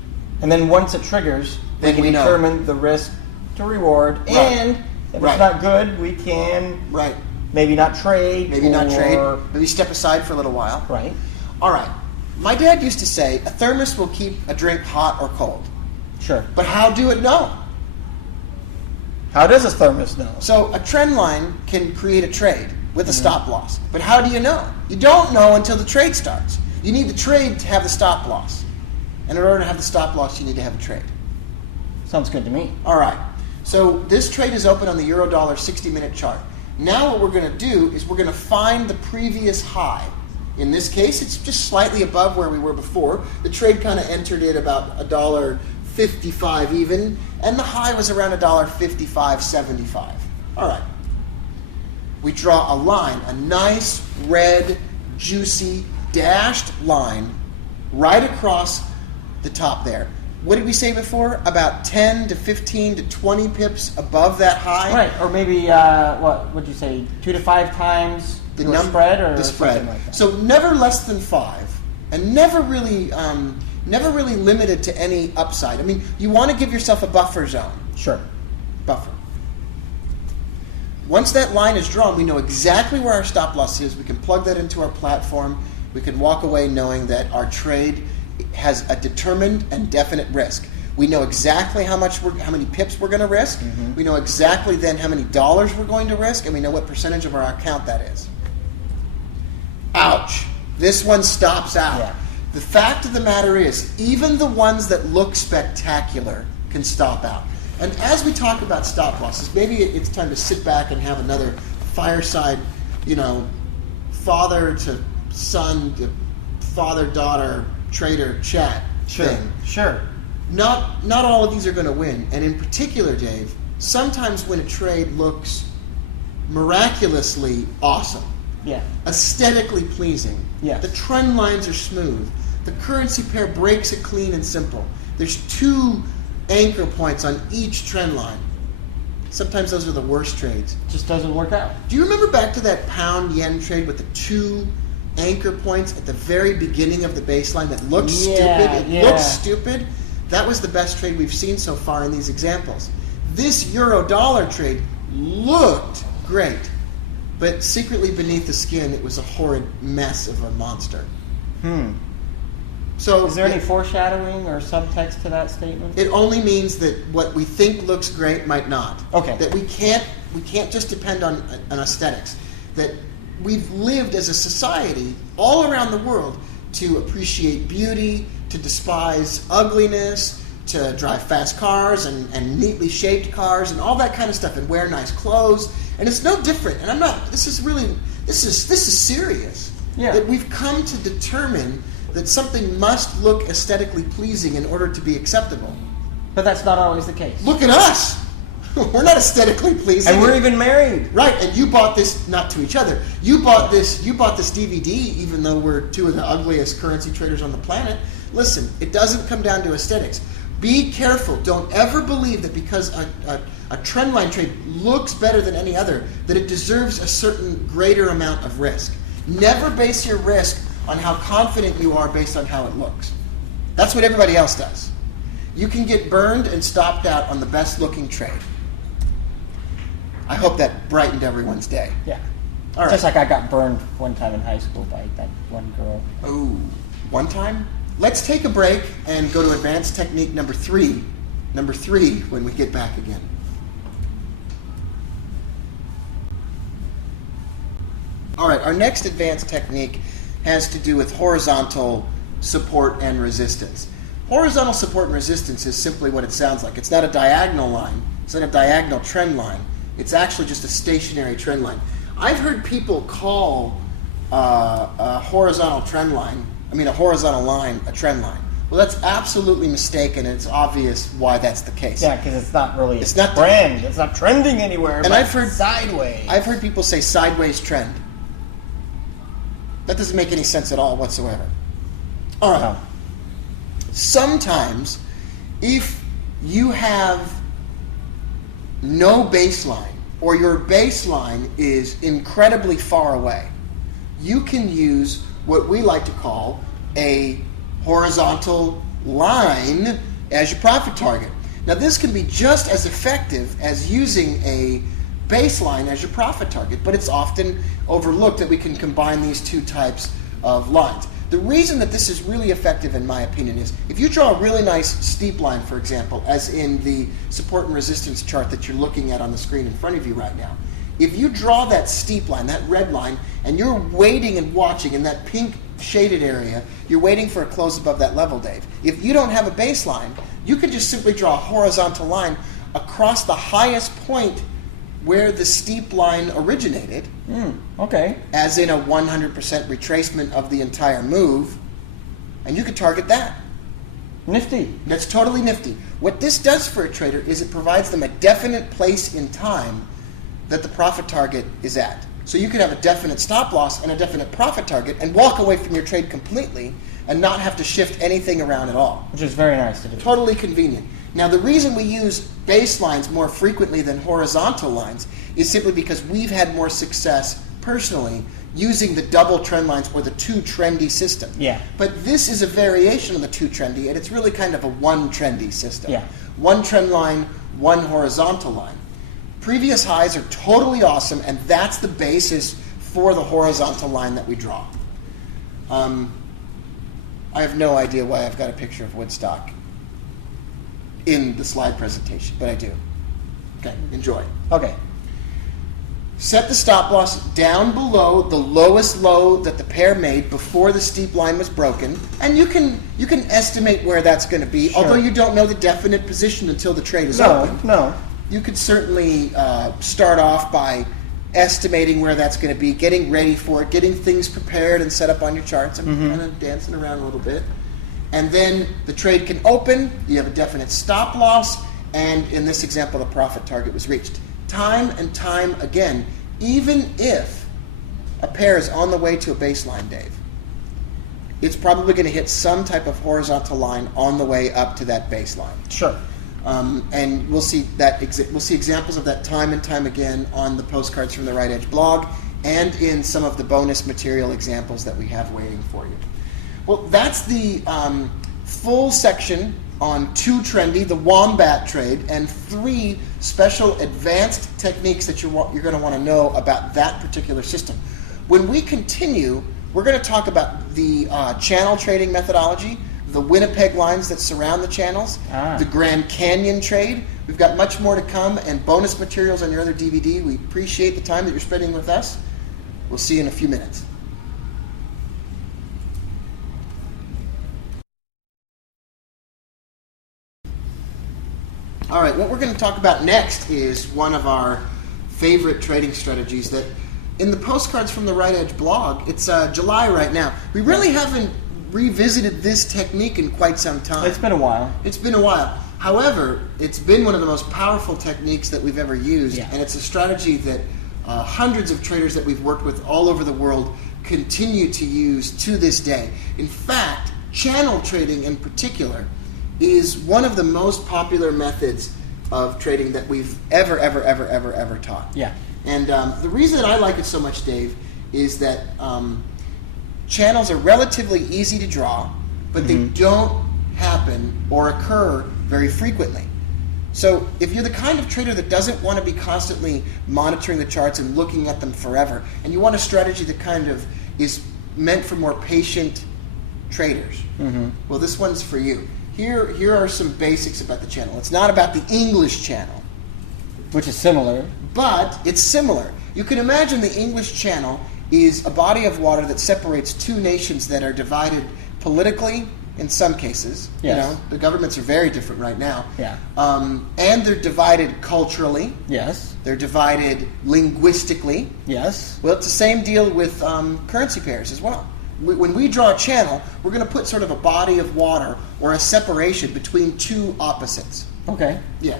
And then once it triggers, Then we we can know. determine the risk to reward. Right. And if Right. it's not good, we can Right. maybe not trade. Maybe not trade. or- Maybe step aside for a little while. Right. All right. My dad used to say, a thermos will keep a drink hot or cold. Sure. But how do it know? How does a thermos know? So a trend line can create a trade with a stop loss. But how do you know? You don't know until the trade starts. You need the trade to have the stop loss. And in order to have the stop loss, you need to have a trade. Sounds good to me. All right. So this trade is open on the euro-dollar 60-minute chart. Now what we're going to do is we're going to find the previous high. In this case, it's just slightly above where we were before. The trade kind of entered at about $1.55 even, and the high was around $1.55.75. All right. We draw a line, a nice, red, juicy, dashed line right across the top there. What did we say before? About 10 to 15 to 20 pips above that high? Right. Or maybe, what would you say, 2 to 5 times the spread? Or the spread. something like that? So never less than 5, and never really limited to any upside. I mean, you want to give yourself a buffer zone. Sure. Buffer. Once that line is drawn, we know exactly where our stop loss is. We can plug that into our platform. We can walk away knowing that our trade has a determined and definite risk. We know exactly how many pips we're going to risk. Mm-hmm. We know exactly then how many dollars we're going to risk, and we know what percentage of our account that is. Ouch. This one stops out. Yeah. The fact of the matter is, even the ones that look spectacular can stop out. And as we talk about stop losses, maybe it's time to sit back and have another fireside, father to son to father-daughter trader chat thing. Sure. Not all of these are going to win. And in particular, Dave, sometimes when a trade looks miraculously awesome, Yeah. aesthetically pleasing, Yes. the trend lines are smooth, the currency pair breaks it clean and simple, there's 2 anchor points on each trend line. Sometimes those are the worst trades. Just doesn't work out. Do you remember back to that pound-yen trade with the 2 anchor points at the very beginning of the baseline that looked stupid? It looked stupid. That was the best trade we've seen so far in these examples. This euro-dollar trade looked great, but secretly beneath the skin, it was a horrid mess of a monster. So is there any foreshadowing or subtext to that statement? It only means that what we think looks great might not. Okay. That we can't just depend on aesthetics. That we've lived as a society all around the world to appreciate beauty, to despise ugliness, to drive fast cars and neatly shaped cars and all that kind of stuff, and wear nice clothes. And it's no different. And this is serious. Yeah. That we've come to determine that something must look aesthetically pleasing in order to be acceptable. But that's not always the case. Look at us. We're not aesthetically pleasing. And we're even married. Right, and you bought this, not to each other. You bought this DVD, even though we're two of the ugliest currency traders on the planet. Listen, it doesn't come down to aesthetics. Be careful. Don't ever believe that because a trend line trade looks better than any other, that it deserves a certain greater amount of risk. Never base your risk on how confident you are based on how it looks. That's what everybody else does. You can get burned and stopped out on the best looking trade. I hope that brightened everyone's day. Yeah. All right. Just like I got burned one time in high school by that one girl. Oh, one time? Let's take a break and go to advanced technique number 3. Number 3 when we get back again. All right, our next advanced technique has to do with horizontal support and resistance. Horizontal support and resistance is simply what it sounds like. It's not a diagonal line. It's not a diagonal trend line. It's actually just a stationary trend line. I've heard people call a horizontal line a trend line. Well, that's absolutely mistaken, and it's obvious why that's the case. Yeah, because it's not really It's not trend. It's not trending anywhere. And I've heard sideways. I've heard people say sideways trend. That doesn't make any sense at all whatsoever. All right. No. Sometimes, if you have no baseline, or your baseline is incredibly far away, you can use what we like to call a horizontal line as your profit target. Now, this can be just as effective as using a baseline as your profit target, but it's often overlooked that we can combine these two types of lines. The reason that this is really effective, in my opinion, is if you draw a really nice steep line, for example, as in the support and resistance chart that you're looking at on the screen in front of you right now, if you draw that steep line, that red line, and you're waiting and watching in that pink shaded area, you're waiting for a close above that level, Dave. If you don't have a baseline, you can just simply draw a horizontal line across the highest point where the steep line originated, Okay. as in a 100% retracement of the entire move, and you could target that. Nifty. That's totally nifty. What this does for a trader is it provides them a definite place in time that the profit target is at. So you could have a definite stop loss and a definite profit target and walk away from your trade completely and not have to shift anything around at all. Which is very nice to do. Totally convenient. Now, the reason we use baselines more frequently than horizontal lines is simply because we've had more success personally using the double trend lines or the two trendy system. Yeah. But this is a variation of the two trendy, and it's really kind of a one trendy system. Yeah. One trend line, one horizontal line. Previous highs are totally awesome, and that's the basis for the horizontal line that we draw. I have no idea why I've got a picture of Woodstock in the slide presentation, but I do. Okay, enjoy. Okay. Set the stop loss down below the lowest low that the pair made before the steep line was broken, and you can estimate where that's going to be, Sure. although you don't know the definite position until the trade is No, open. no. You could certainly start off by estimating where that's going to be, getting ready for it, getting things prepared and set up on your charts. I'm kind of dancing around a little bit. And then the trade can open, you have a definite stop loss, and in this example, the profit target was reached. Time and time again, even if a pair is on the way to a baseline, Dave, it's probably going to hit some type of horizontal line on the way up to that baseline. Sure. And we'll see that we'll see examples of that time and time again on the postcards from the Right Edge blog and in some of the bonus material examples that we have waiting for you. Well, that's the full section on 2 trendy, the wombat trade, and 3 special advanced techniques that you're going to want to know about that particular system. When we continue, we're going to talk about the channel trading methodology, the Winnipeg lines that surround the channels, the Grand Canyon trade. We've got much more to come and bonus materials on your other DVD. We appreciate the time that you're spending with us. We'll see you in a few minutes. All right, what we're going to talk about next is one of our favorite trading strategies that in the Postcards from the Right Edge blog, it's July right now. We really haven't revisited this technique in quite some time. It's been a while. It's been a while. However, it's been one of the most powerful techniques that we've ever used, and it's a strategy that hundreds of traders that we've worked with all over the world continue to use to this day. In fact, channel trading in particular is one of the most popular methods of trading that we've ever taught. Yeah. And the reason that I like it so much, Dave, is that channels are relatively easy to draw, but they don't happen or occur very frequently. So if you're the kind of trader that doesn't want to be constantly monitoring the charts and looking at them forever, and you want a strategy that kind of is meant for more patient traders, well, this one's for you. Here are some basics about the channel. It's not about the English channel, which is similar. But it's similar. You can imagine the English Channel is a body of water that separates 2 nations that are divided politically in some cases. Yes. You know, the governments are very different right now. Yeah. And they're divided culturally. Yes. They're divided linguistically. Yes. Well, it's the same deal with currency pairs as well. When we draw a channel, we're going to put sort of a body of water or a separation between 2 opposites. Okay. Yeah.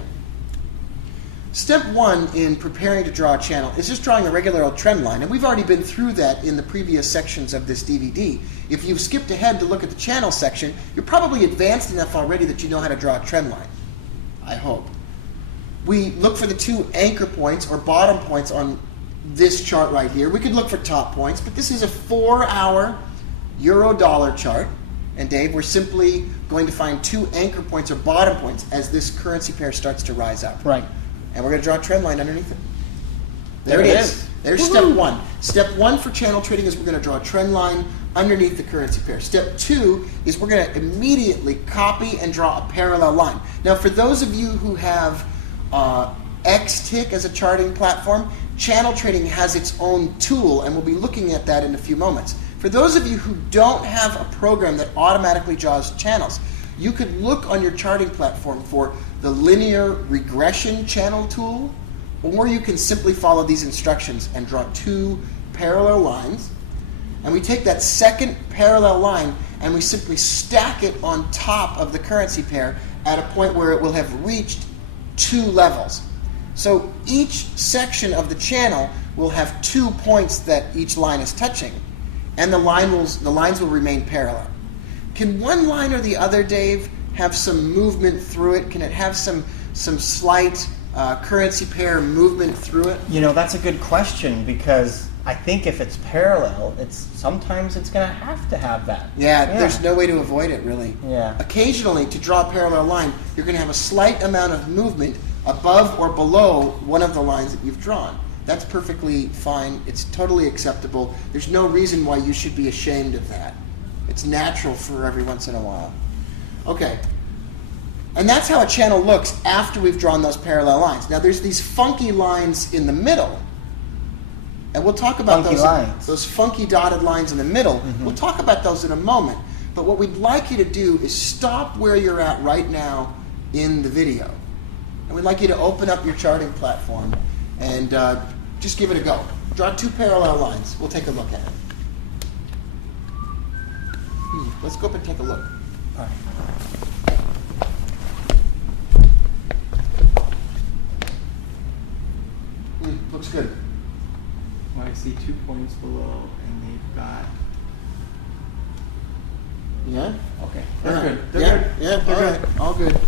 Step 1 in preparing to draw a channel is just drawing a regular old trend line, and we've already been through that in the previous sections of this DVD. If you've skipped ahead to look at the channel section, you're probably advanced enough already that you know how to draw a trend line. I hope. We look for the 2 anchor points or bottom points on this chart right here. We could look for top points, but this is a 4-hour euro-dollar chart. And Dave, we're simply going to find 2 anchor points or bottom points as this currency pair starts to rise up. Right. And we're going to draw a trend line underneath it. There it is. There's step 1. Step 1 for channel trading is we're going to draw a trend line underneath the currency pair. Step 2 is we're going to immediately copy and draw a parallel line. Now, for those of you who have XTIC as a charting platform, channel trading has its own tool, and we'll be looking at that in a few moments. For those of you who don't have a program that automatically draws channels, you could look on your charting platform for the linear regression channel tool, or you can simply follow these instructions and draw 2 parallel lines. And we take that second parallel line and we simply stack it on top of the currency pair at a point where it will have reached 2 levels. So each section of the channel will have 2 points that each line is touching, and the lines will remain parallel. Can one line or the other, Dave, have some movement through it? Can it have some slight currency pair movement through it? You know, that's a good question, because I think if it's parallel, sometimes it's going to have that. Yeah, there's no way to avoid it, really. Yeah. Occasionally, to draw a parallel line, you're going to have a slight amount of movement above or below one of the lines that you've drawn. That's perfectly fine. It's totally acceptable. There's no reason why you should be ashamed of that. It's natural for every once in a while. Okay. And that's how a channel looks after we've drawn those parallel lines. Now, there's these funky lines in the middle. And we'll talk about those funky dotted lines in the middle. We'll talk about those in a moment. But what we'd like you to do is stop where you're at right now in the video. And we'd like you to open up your charting platform and just give it a go. Draw 2 parallel lines. We'll take a look at it. Let's go up and take a look. All right. Looks good. Well, I see 2 points below, and they've got. Yeah? Okay, they're good. Yeah, all right. All good.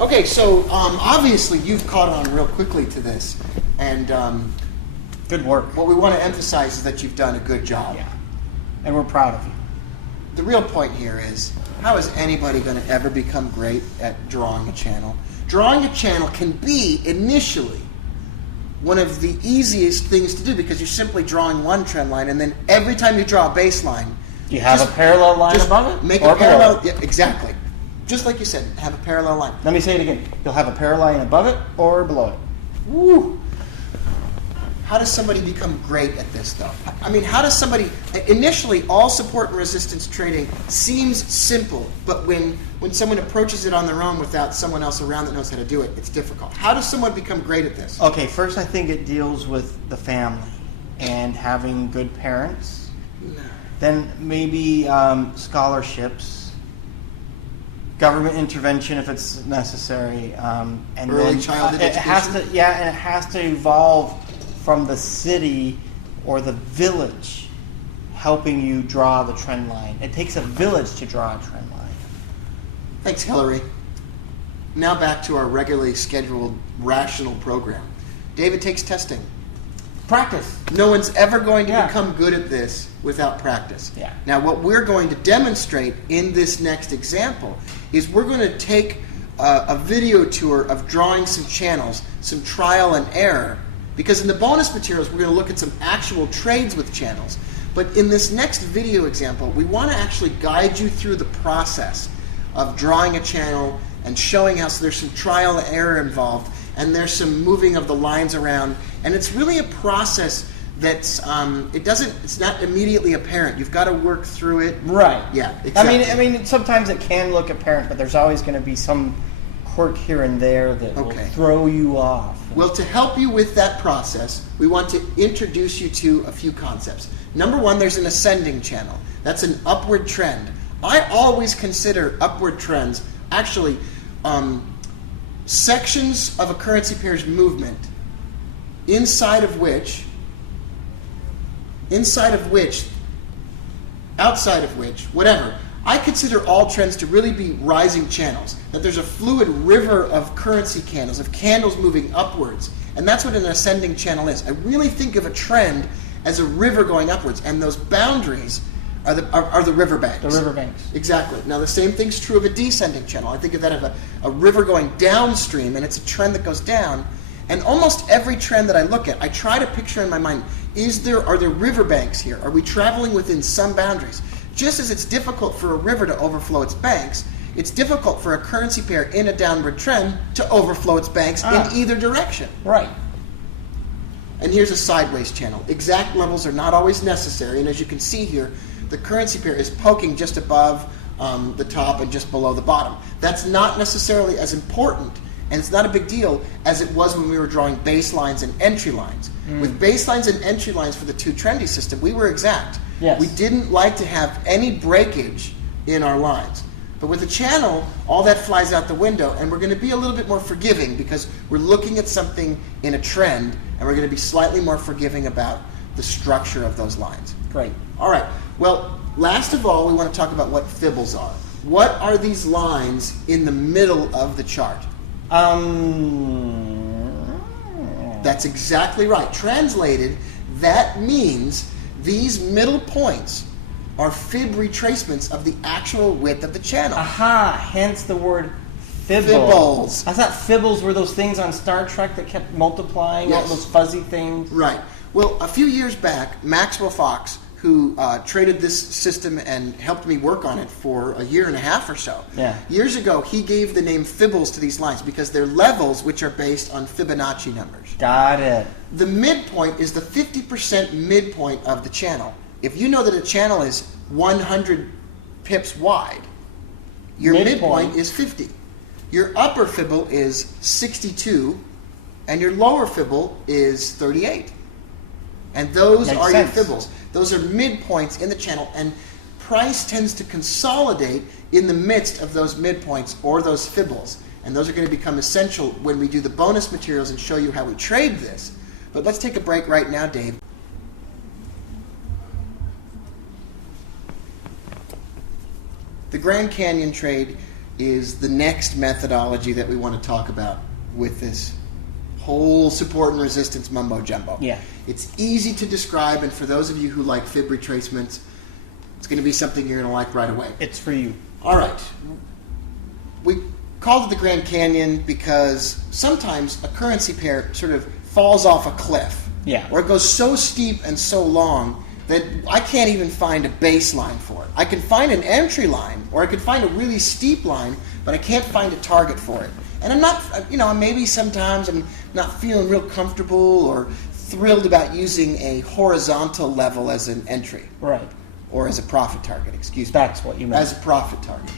Okay, so obviously you've caught on real quickly to this, and good work. What we want to emphasize is that you've done a good job. Yeah, and we're proud of you. the real point here is, how is anybody going to ever become great at drawing a channel? Drawing a channel can be, initially, one of the easiest things to do because you're simply drawing one trend line, and then every time you draw a baseline, You have a parallel line above it? Make or a parallel. below it? Yeah, exactly. Just like you said, have a parallel line. Let me say it again. You'll have a parallel line above it or below it. Woo! How does somebody become great at this, though? I mean, how does somebody... Initially, all support and resistance trading seems simple, but when someone approaches it on their own without someone else around that knows how to do it, it's difficult. How does someone become great at this? Okay, first I think it deals with the family and having good parents. No. Then maybe scholarships, government intervention if it's necessary, and Early then childhood it has to, education? and it has to evolve from the city or the village helping you draw the trend line. It takes a village to draw a trend line. Thanks, Hillary. Now back to our regularly scheduled rational program. David takes testing. Practice. No one's ever going to Yeah. become good at this without practice. Yeah. Now, what we're going to demonstrate in this next example is we're going to take a video tour of drawing some channels, some trial and error, because in the bonus materials, we're going to look at some actual trades with channels. But in this next video example, we want to actually guide you through the process of drawing a channel and showing how there's some trial and error involved, and there's some moving of the lines around, and it's really a process that's it's not immediately apparent. You've got to work through it. Right. Yeah, exactly. I mean, sometimes it can look apparent, but there's always going to be some quirk here and there that will throw you off. Well, to help you with that process, we want to introduce you to a few concepts. Number one, there's an ascending channel. That's an upward trend. I always consider upward trends actually sections of a currency pair's movement outside of which, whatever, I consider all trends to really be rising channels, that there's a fluid river of currency candles, of candles moving upwards, and that's what an ascending channel is. I really think of a trend as a river going upwards, and those boundaries are the river banks. The river banks. Exactly. Now the same thing's true of a descending channel. I think of that as a river going downstream, and it's a trend that goes down. And almost every trend that I look at, I try to picture in my mind, are there river banks here? Are we traveling within some boundaries? Just as it's difficult for a river to overflow its banks, it's difficult for a currency pair in a downward trend to overflow its banks in either direction. Right. And here's a sideways channel. Exact levels are not always necessary, and as you can see here, the currency pair is poking just above the top and just below the bottom. That's not necessarily as important, and it's not a big deal as it was when we were drawing baselines and entry lines. With baselines and entry lines for the two trendy system, we were exact. Yes. We didn't like to have any breakage in our lines. But with a channel, all that flies out the window, and we're going to be a little bit more forgiving because we're looking at something in a trend, and we're going to be slightly more forgiving about the structure of those lines. Great. All right. Well, last of all, we want to talk about what fibbles are. What are these lines in the middle of the chart? That's exactly right. Translated, that means these middle points are fib retracements of the actual width of the channel. Aha, hence the word fibble. Fibbles. I thought fibbles were those things on Star Trek that kept multiplying, all those fuzzy things. Right. Well, a few years back, Maxwell Fox, who traded this system and helped me work on it for a year and a half or so. Yeah. Years ago, he gave the name fibbles to these lines because they're levels which are based on Fibonacci numbers. Got it. The midpoint is the 50% midpoint of the channel. If you know that a channel is 100 pips wide, your midpoint is 50. Your upper fibble is 62, and your lower fibble is 38. And those Makes are sense. your fibbles. Those are midpoints in the channel, and price tends to consolidate in the midst of those midpoints or those fibbles. And those are going to become essential when we do the bonus materials and show you how we trade this. But let's take a break right now, Dave. The Grand Canyon trade is the next methodology that we want to talk about with this whole support and resistance mumbo jumbo. Yeah. It's easy to describe, and for those of you who like fib retracements, It's going to be something you're going to like right away. It's for you. All right. We called it the Grand Canyon because sometimes a currency pair sort of falls off a cliff. Yeah. Or it goes so steep and so long that I can't even find a baseline for it. I can find an entry line, or I could find a really steep line, but I can't find a target for it. And I'm not, maybe sometimes I'm not feeling real comfortable or thrilled about using a horizontal level as an entry. Right. Or as a profit target, excuse me. That's what you meant. As a profit target.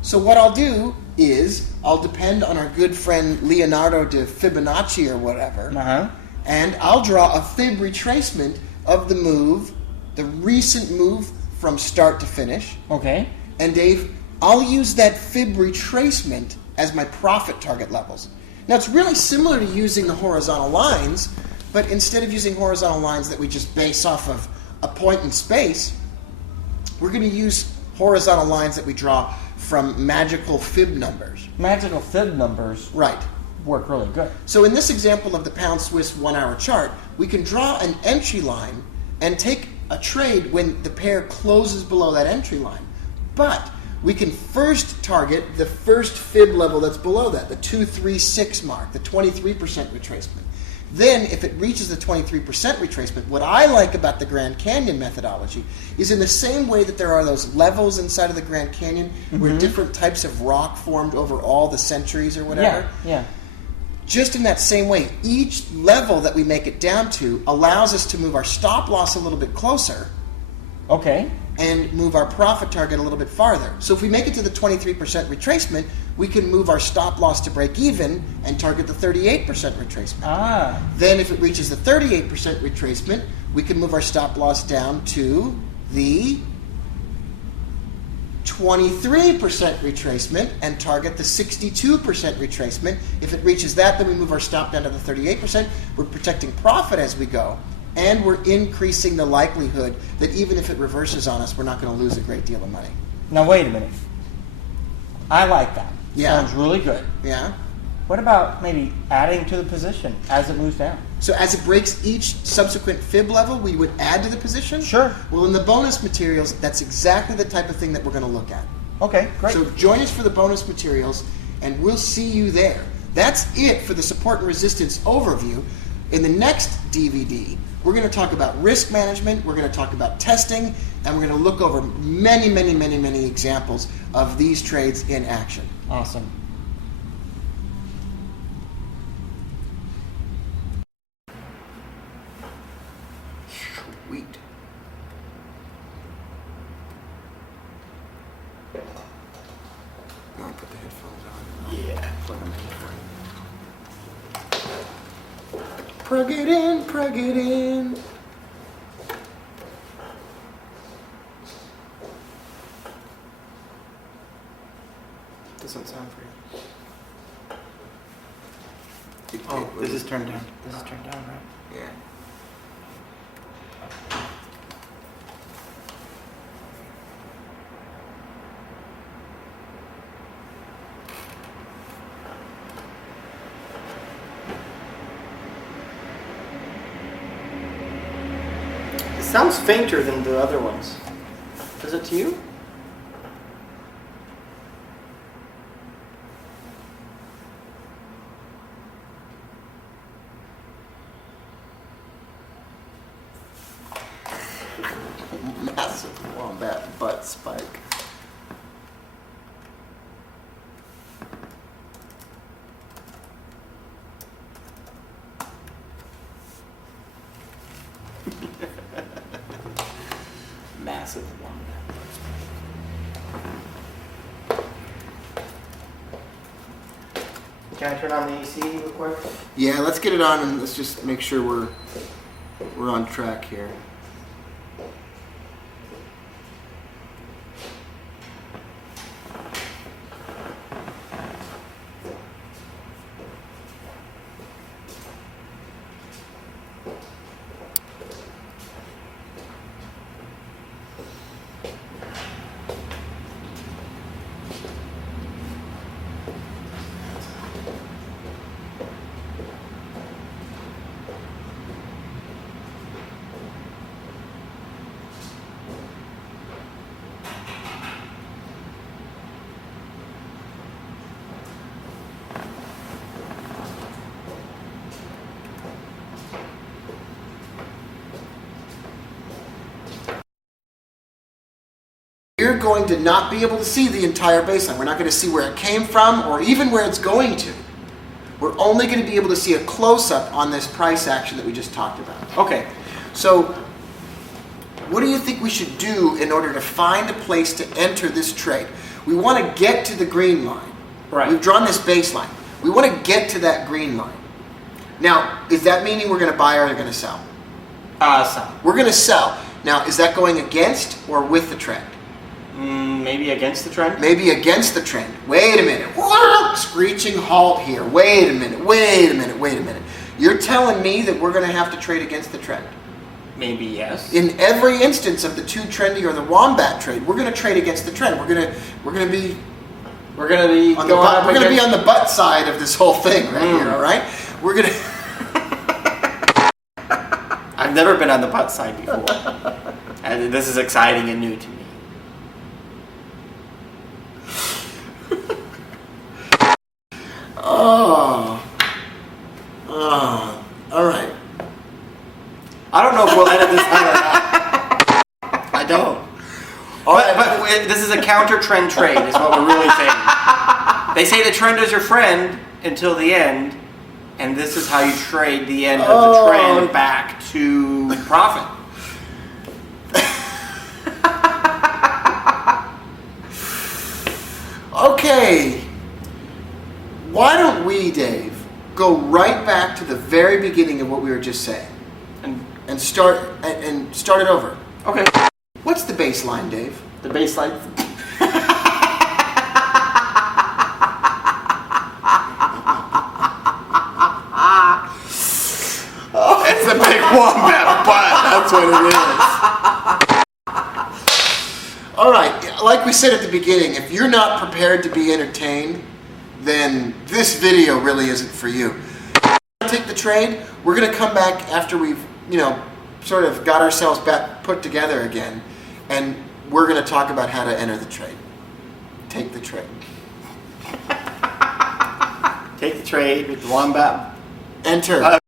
So what I'll do is I'll depend on our good friend Leonardo da Fibonacci or whatever, and I'll draw a fib retracement of the move, the recent move from start to finish. Okay. And Dave, I'll use that fib retracement as my profit target levels. Now it's really similar to using the horizontal lines, but instead of using horizontal lines that we just base off of a point in space, we're going to use horizontal lines that we draw from magical fib numbers. Magical fib numbers Right. work really good. So in this example of the pound Swiss 1 hour chart, we can draw an entry line and take a trade when the pair closes below that entry line. But we can first target the first fib level that's below that, the 236 mark, the 23% retracement. Then, if it reaches the 23% retracement, what I like about the Grand Canyon methodology is in the same way that there are those levels inside of the Grand Canyon where different types of rock formed over all the centuries or whatever. Yeah. Just in that same way, each level that we make it down to allows us to move our stop loss a little bit closer. Okay. And move our profit target a little bit farther. So if we make it to the 23% retracement, we can move our stop loss to break even and target the 38% retracement. Then if it reaches the 38% retracement, we can move our stop loss down to the 23% retracement and target the 62% retracement. If it reaches that, then we move our stop down to the 38%. We're protecting profit as we go. And we're increasing the likelihood that even if it reverses on us, we're not going to lose a great deal of money. Now, wait a minute. I like that. Yeah. Sounds really good. Yeah? What about maybe adding to the position as it moves down? So as it breaks each subsequent fib level, we would add to the position? Sure. Well, in the bonus materials, that's exactly the type of thing that we're going to look at. Okay, great. So join us for the bonus materials, and we'll see you there. That's it for the support and resistance overview. In the next DVD, we're going to talk about risk management, we're going to talk about testing, and we're going to look over many, many, many, many examples of these trades in action. Awesome. Sweet. I'll put the headphones on. Yeah. Plug them in. Plug it in, plug it in. Doesn't sound for you. Oh, this is turned down. This is turned down, right? Yeah. It sounds fainter than the other ones. Is it to you? Massive wombat butt spike. Massive one. Can I turn on the AC real quick? Yeah, let's get it on and let's just make sure we're on track here. we're going to not be able to see the entire baseline. We're not going to see where it came from or even where it's going to. We're only going to be able to see a close-up on this price action that we just talked about. Okay. So what do you think we should do in order to find a place to enter this trade? We want to get to the green line. Right. We've drawn this baseline. We want to get to that green line. Now, is that meaning we're going to buy or are going to sell? Sell. We're going to sell. Now, is that going against or with the trend? Maybe against the trend? Maybe against the trend. Wait a minute. Screeching halt here. Wait a minute. Wait a minute. Wait a minute. You're telling me that we're going to have to trade against the trend? Maybe yes. In every instance of the two trendy or the wombat trade, we're going to trade against the trend. We're going to be on the butt side of this whole thing right here. All right. We're going to. I've never been on the butt side before, and this is exciting and new to me. All right. I don't know if we'll edit this out or not. I don't. But this is a counter trend trade, is what we're really saying. They say the trend is your friend until the end, and this is how you trade the end of the trend back to profit. Okay. Why don't we, Dave, go right back to the very beginning of what we were just saying, and start it over. Okay. What's the baseline, Dave? The baseline. It's a big wombat butt. That's what it is. All right. Like we said at the beginning, if you're not prepared to be entertained, then this video really isn't for you. Take the trade. We're going to come back after we've, sort of got ourselves back put together again, and we're going to talk about how to enter the trade. Take the trade. Take the trade with the wombat. Enter.